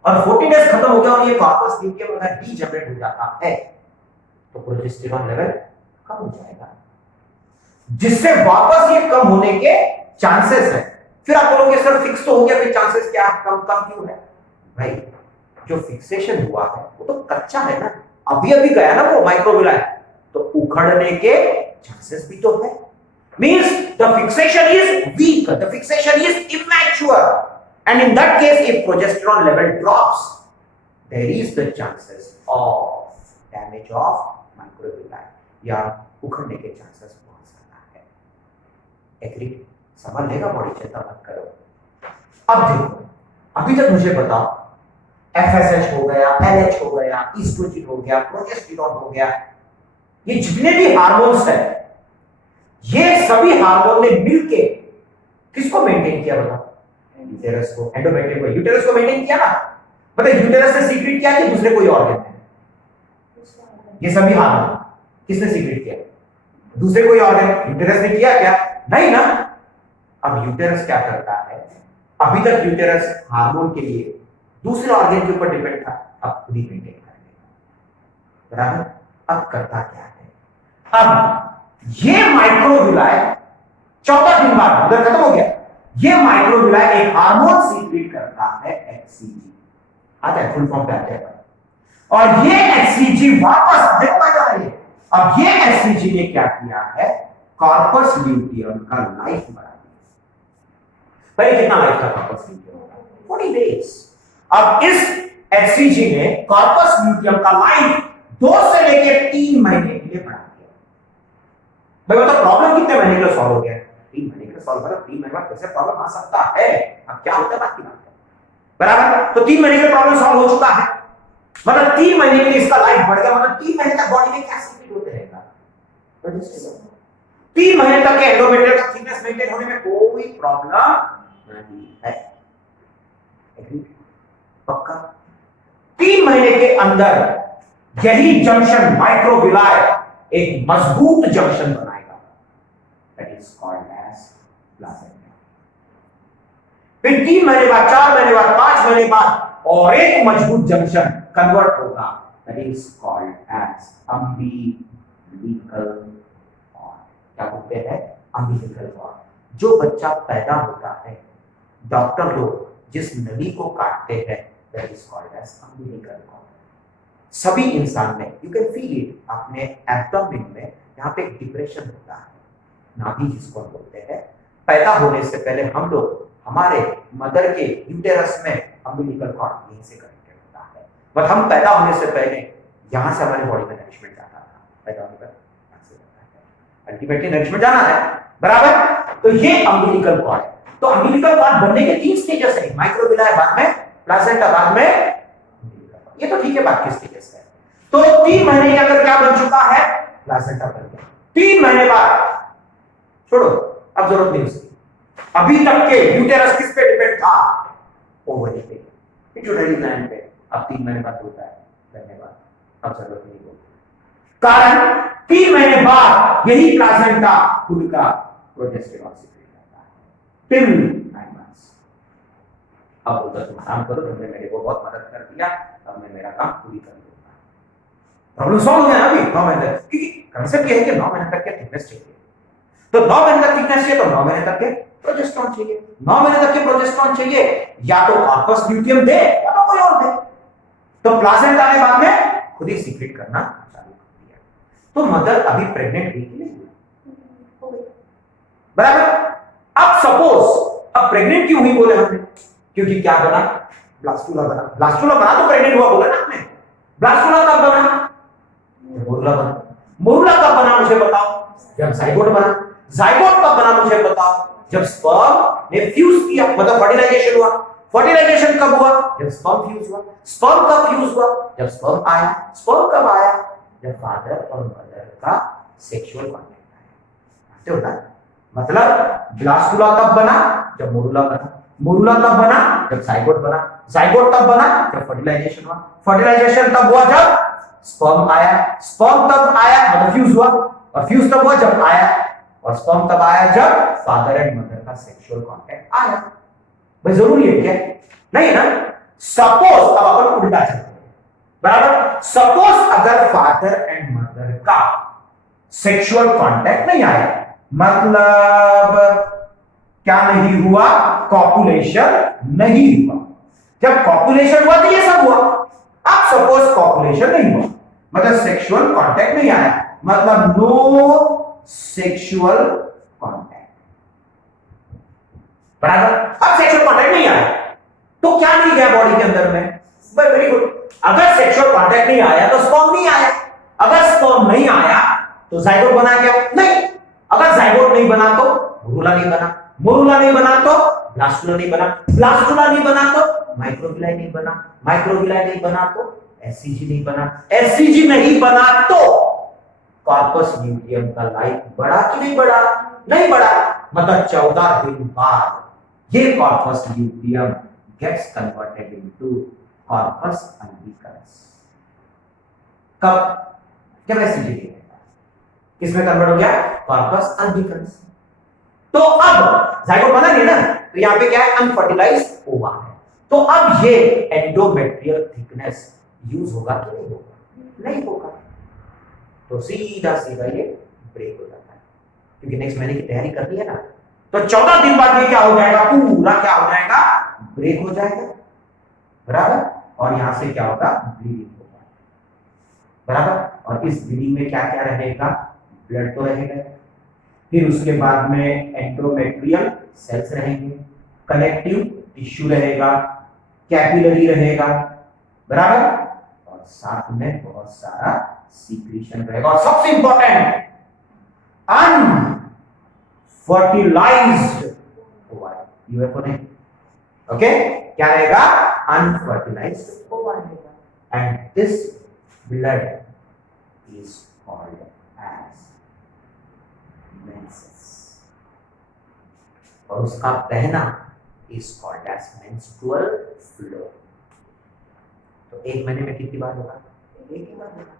और 14 डेज खत्म हो गया और ये कॉर्पस ल्यूटियम अगर डीजनरेट हो जाता है तो प्रोजेस्टेरॉन लेवल कम हो जाएगा, जिससे वापस ये कम होने के चांसेस है। फिर आप बोलोगे सर फिक्स तो हो गया, फिर चांसेस क्या कम क्यों है? भाई जो फिक्सेशन हुआ है वो तो कच्चा है ना, अभी अभी गया ना वो माइक्रोविलाई, तो उखड़ने के chances भी तो है। Means the fixation is weak, the fixation is immature, and in that case if progesterone level drops, there is the chances of damage of microvilli या उखड़ने के chances बहुत ज्यादा है। एग्री? समझ लेगा बॉडी, चिंता मत करो। अब देखो, अभी तक मुझे बताओ, FSH हो गया, LH हो गया, ईस्ट्रोजन हो गया, प्रोजेस्टेरॉन हो गया, ये जितने भी हार्मोन्स है, ये सभी हार्मोन ने मिलके किसको मेंटेन किया बताओ? यूटेरस को, एंडोमेट्रियम को, यूटेरस को मेंटेन किया ना, मतलब यूटेरस ने सीक्रेट किया कि दूसरे कोई ऑर्गन है? ये सभी हार्मोन किसने सीक्रेट किया? दूसरे कोई ऑर्गन यूटेरस ने किया क्या? नहीं ना। अब यूटेरस क्या करता है, अभी तक यूटेरस हार्मोन के लिए दूसरे ऑर्गन के ऊपर डिपेंड था, अब खुद ही मेंटेन करेगा, बराबर। अब करता क्या है, अब ये माइक्रोविलाई 14 दिन बाद उधर खत्म हो गया, ये माइक्रोविलाई एक हार्मोन सीक्रेट करता है, HCG आता है, फुल फॉर्म पे आता है, और ये HCG वापस देखो क्या कर रही है। अब ये HCG ने क्या किया है, कॉर्पस ल्यूटियम का लाइफ बढ़ा दिया। पहले कितना लाइफ था कॉर्पस ल्यूटियम का? 40 डेज। अब इस HCG ने कॉर्पस ल्यूटियम का लाइफ 2 से लेकर 3 महीने के लिए बढ़ा दिया। भाई मतलब प्रॉब्लम कितने महीने के लिए सॉल्व हो गया? 3 महीने के लिए सॉल्व, मतलब 3 महीने बाद कैसे प्रॉब्लम आ सकता है? अब क्या होता है बात की बात है, बराबर। तो 3 महीने के प्रॉब्लम सॉल्व हो चुका है, मतलब 3 महीने के लिए इसका लाइफ बढ़ गया, मतलब 3 महीने तक बॉडी में क्या सीक्रेट होते रहेगा? 3 महीने तक एंडोमेट्रियम का थिकनेस मेंटेन होने में कोई प्रॉब्लम नहीं है। पक्का? 3 महीने के अंदर यही जंक्शन माइक्रोविलाई एक मजबूत जंक्शन बनाएगा, that is called as placenta. फिर 3 महीने बाद, 4 महीने बाद, 5 महीने बाद और एक मजबूत जंक्शन कन्वर्ट होगा, that is called as umbilical cord. क्या बोलते हैं? Umbilical cord. जो बच्चा पैदा होता है, डॉक्टर लोग जिस नली को काटते हैं, that is called as umbilical cord. सभी इंसान में यू कैन फील इट, अपने एब्डोमेन में यहाँ पे एक डिप्रेशन होता है, नाभि जिसको हम बोलते हैं। पैदा होने से पहले हम लोग हमारे मदर के यूटेरस में अम्बिलिकल कॉर्ड यहीं से कनेक्टेड होता है, बट हम पैदा होने से पहले यहाँ से हमारी बॉडी में नरिशमेंट जाता था, पैदा होने पर यहाँ से जाता है, अल्टीमेटली नरिशमेंट जाना है, बराबर। तो ये अम्बिलिकल कॉर्ड है। तो अम्बिलिकल कॉर्ड बनने के 3 स्टेजेस है, माइक्रोविलाई बाद में, प्लासेंटा बाद में, ये तो ठीक है, बात किस स्टेजेस है। तो 3 महीने के अंदर क्या बन चुका है? प्लासेंटा बन गया। 3 महीने बाद छोड़ो, अब जरूरत नहीं उसकी, अभी तक के यूटेरस किस पे डिपेंड था? ओवरी पे, पिट्यूटरी ग्लैंड पे। अब 3 महीने बाद होता है, धन्यवाद, अब जरूरत नहीं होगी, कारण 3 महीने बाद यही प्लासेंटा खुद का प्रोजेस्टेरॉन सीक्रेट करता है टिल 9 मंथ्स। अब उधर तुम आराम करो, तुमने मेरे को बहुत मदद कर दिया, अब मैं मेरा काम पूरी कर लूंगा। प्रॉब्लम सॉल्व हो गया ना अभी 9 महीने तक, क्योंकि कंसेप्ट ये है कि 9 महीने तक के थिकनेस चाहिए, तो 9 महीने तक थिकनेस चाहिए तो 9 महीने तक के प्रोजेस्टेरॉन चाहिए। 9 महीने तक के प्रोजेस्टेरॉन चाहिए, या तो कॉर्पस ल्यूटियम दे या तो कोई और दे। तो प्लासेंटा ने बाद में खुद ही सीक्रेट करना चालू कर दिया। तो मदर अभी प्रेग्नेंट हुई कि नहीं? बराबर। अब सपोज अब प्रेग्नेंट क्यों हुई बोले हमने? क्योंकि क्या बना? ब्लास्टुला बना। ब्लास्टुला बना तो प्रेग्नेंट हुआ बोला ना आपने। ब्लास्टुला कब बना? मोरुला बना। मोरुला कब बना मुझे बताओ? जब जाइगोट बना। जाइगोट कब बना मुझे बताओ? जब स्पर्म ने फ्यूज किया, मतलब फर्टिलाइजेशन हुआ। फर्टिलाइजेशन कब हुआ? जब स्पर्म फ्यूज हुआ। स्पर्म कब फ्यूज हुआ? जब स्पर्म आया। स्पर्म कब आया? जब फादर और मदर का सेक्सुअल कॉन्टैक्ट आया। ना मतलब ब्लास्टुला कब बना? जब मोरुला बना। मोरुला कब बना? जब जाइगोट बना। जाइगोट कब बना? जब फर्टिलाइजेशन हुआ। फर्टिलाइजेशन तब हुआ जब स्पर्म आया। स्पर्म तब आया मतलब फ्यूज हुआ, और फ्यूज तब हुआ जब आया, और स्पर्म तब आया जब फादर एंड मदर का सेक्सुअल कॉन्टैक्ट आया। भाई जरूरी है क्या? नहीं ना। सपोज अब अपन उल्टा चलते हैं, बराबर। सपोज अगर फादर एंड मदर का सेक्सुअल कॉन्टैक्ट नहीं आया, मतलब क्या नहीं हुआ? कॉपुलेशन नहीं हुआ। जब कॉपुलेशन हुआ तो ये सब हुआ। अब सपोज कॉपुलेशन नहीं हुआ, मतलब सेक्सुअल कांटेक्ट नहीं आया, मतलब नो सेक्सुअल कांटेक्ट, बराबर। अब सेक्सुअल कांटेक्ट नहीं आया तो क्या नहीं गया बॉडी के अंदर में? Very good. अगर सेक्सुअल कांटेक्ट नहीं आया तो स्पर्म नहीं आया। अगर स्पर्म नहीं आया तो जाइगोट बना क्या? नहीं। अगर जाइगोट नहीं बना तो मोरुला नहीं बना। मोरुला नहीं बना तो ब्लास्टुला नहीं बना। ब्लास्टुला नहीं बना तो माइक्रोविलाई नहीं बना। माइक्रोविलाई नहीं बना तो एससीजी नहीं बना। एससीजी नहीं बना तो कॉर्पस ल्यूटियम का लाइफ बढ़ा कि नहीं बढ़ा? नहीं बढ़ा। मतलब 14 दिन बाद ये corpus luteum gets converted into corpus albicans. कब? जब एससीजी नहीं बना। किसमें कन्वर्ट हो गया? Corpus albicans. तो अब जाइगोट बना नहीं ना, तो यहां पे क्या है? अनफर्टिलाइज्ड ओवा है। तो अब ये एंडोमेट्रियल थिकनेस यूज होगा कि नहीं होगा? नहीं होगा। तो सीधा सीधा ये ब्रेक हो जाता है, क्योंकि नेक्स्ट महीने की तैयारी करनी है ना। तो 14 दिन बाद ये क्या हो जाएगा? पूरा क्या हो जाएगा? ब्रेक हो जाएगा, बराबर। और यहां से क्या होगा? ब्लीडिंग होगा, बराबर। और इस ब्लीडिंग में क्या क्या रहेगा? ब्लड तो रहेगा, फिर उसके बाद में एंडोमेट्रियल सेल्स रहेंगे, कनेक्टिव टिश्यू रहेगा, कैपिलरी रहेगा, बराबर। और साथ में बहुत सारा सीक्रेशन रहेगा, और सबसे इंपॉर्टेंट अनफर्टिलाइज्ड ओवारी। यूएफओ नहीं, ओके। क्या रहेगा? अनफर्टिलाइज्ड ओवारी रहेगा। And this blood is called as menses, और उसका बहना is called as menstrual flow. तो एक महीने में कितनी बार होगा? एक ही बार होगा,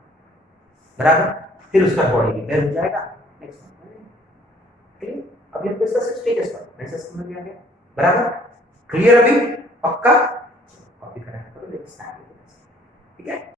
बराबर। फिर उसका बॉडी रिपेयर हो जाएगा नेक्स्ट मंथ में। क्लियर? अभी हम डिस्कस स्टेजेस पर मेंसेस समझ गया, बराबर। क्लियर? अभी पक्का? कॉपी करें तो ठीक है।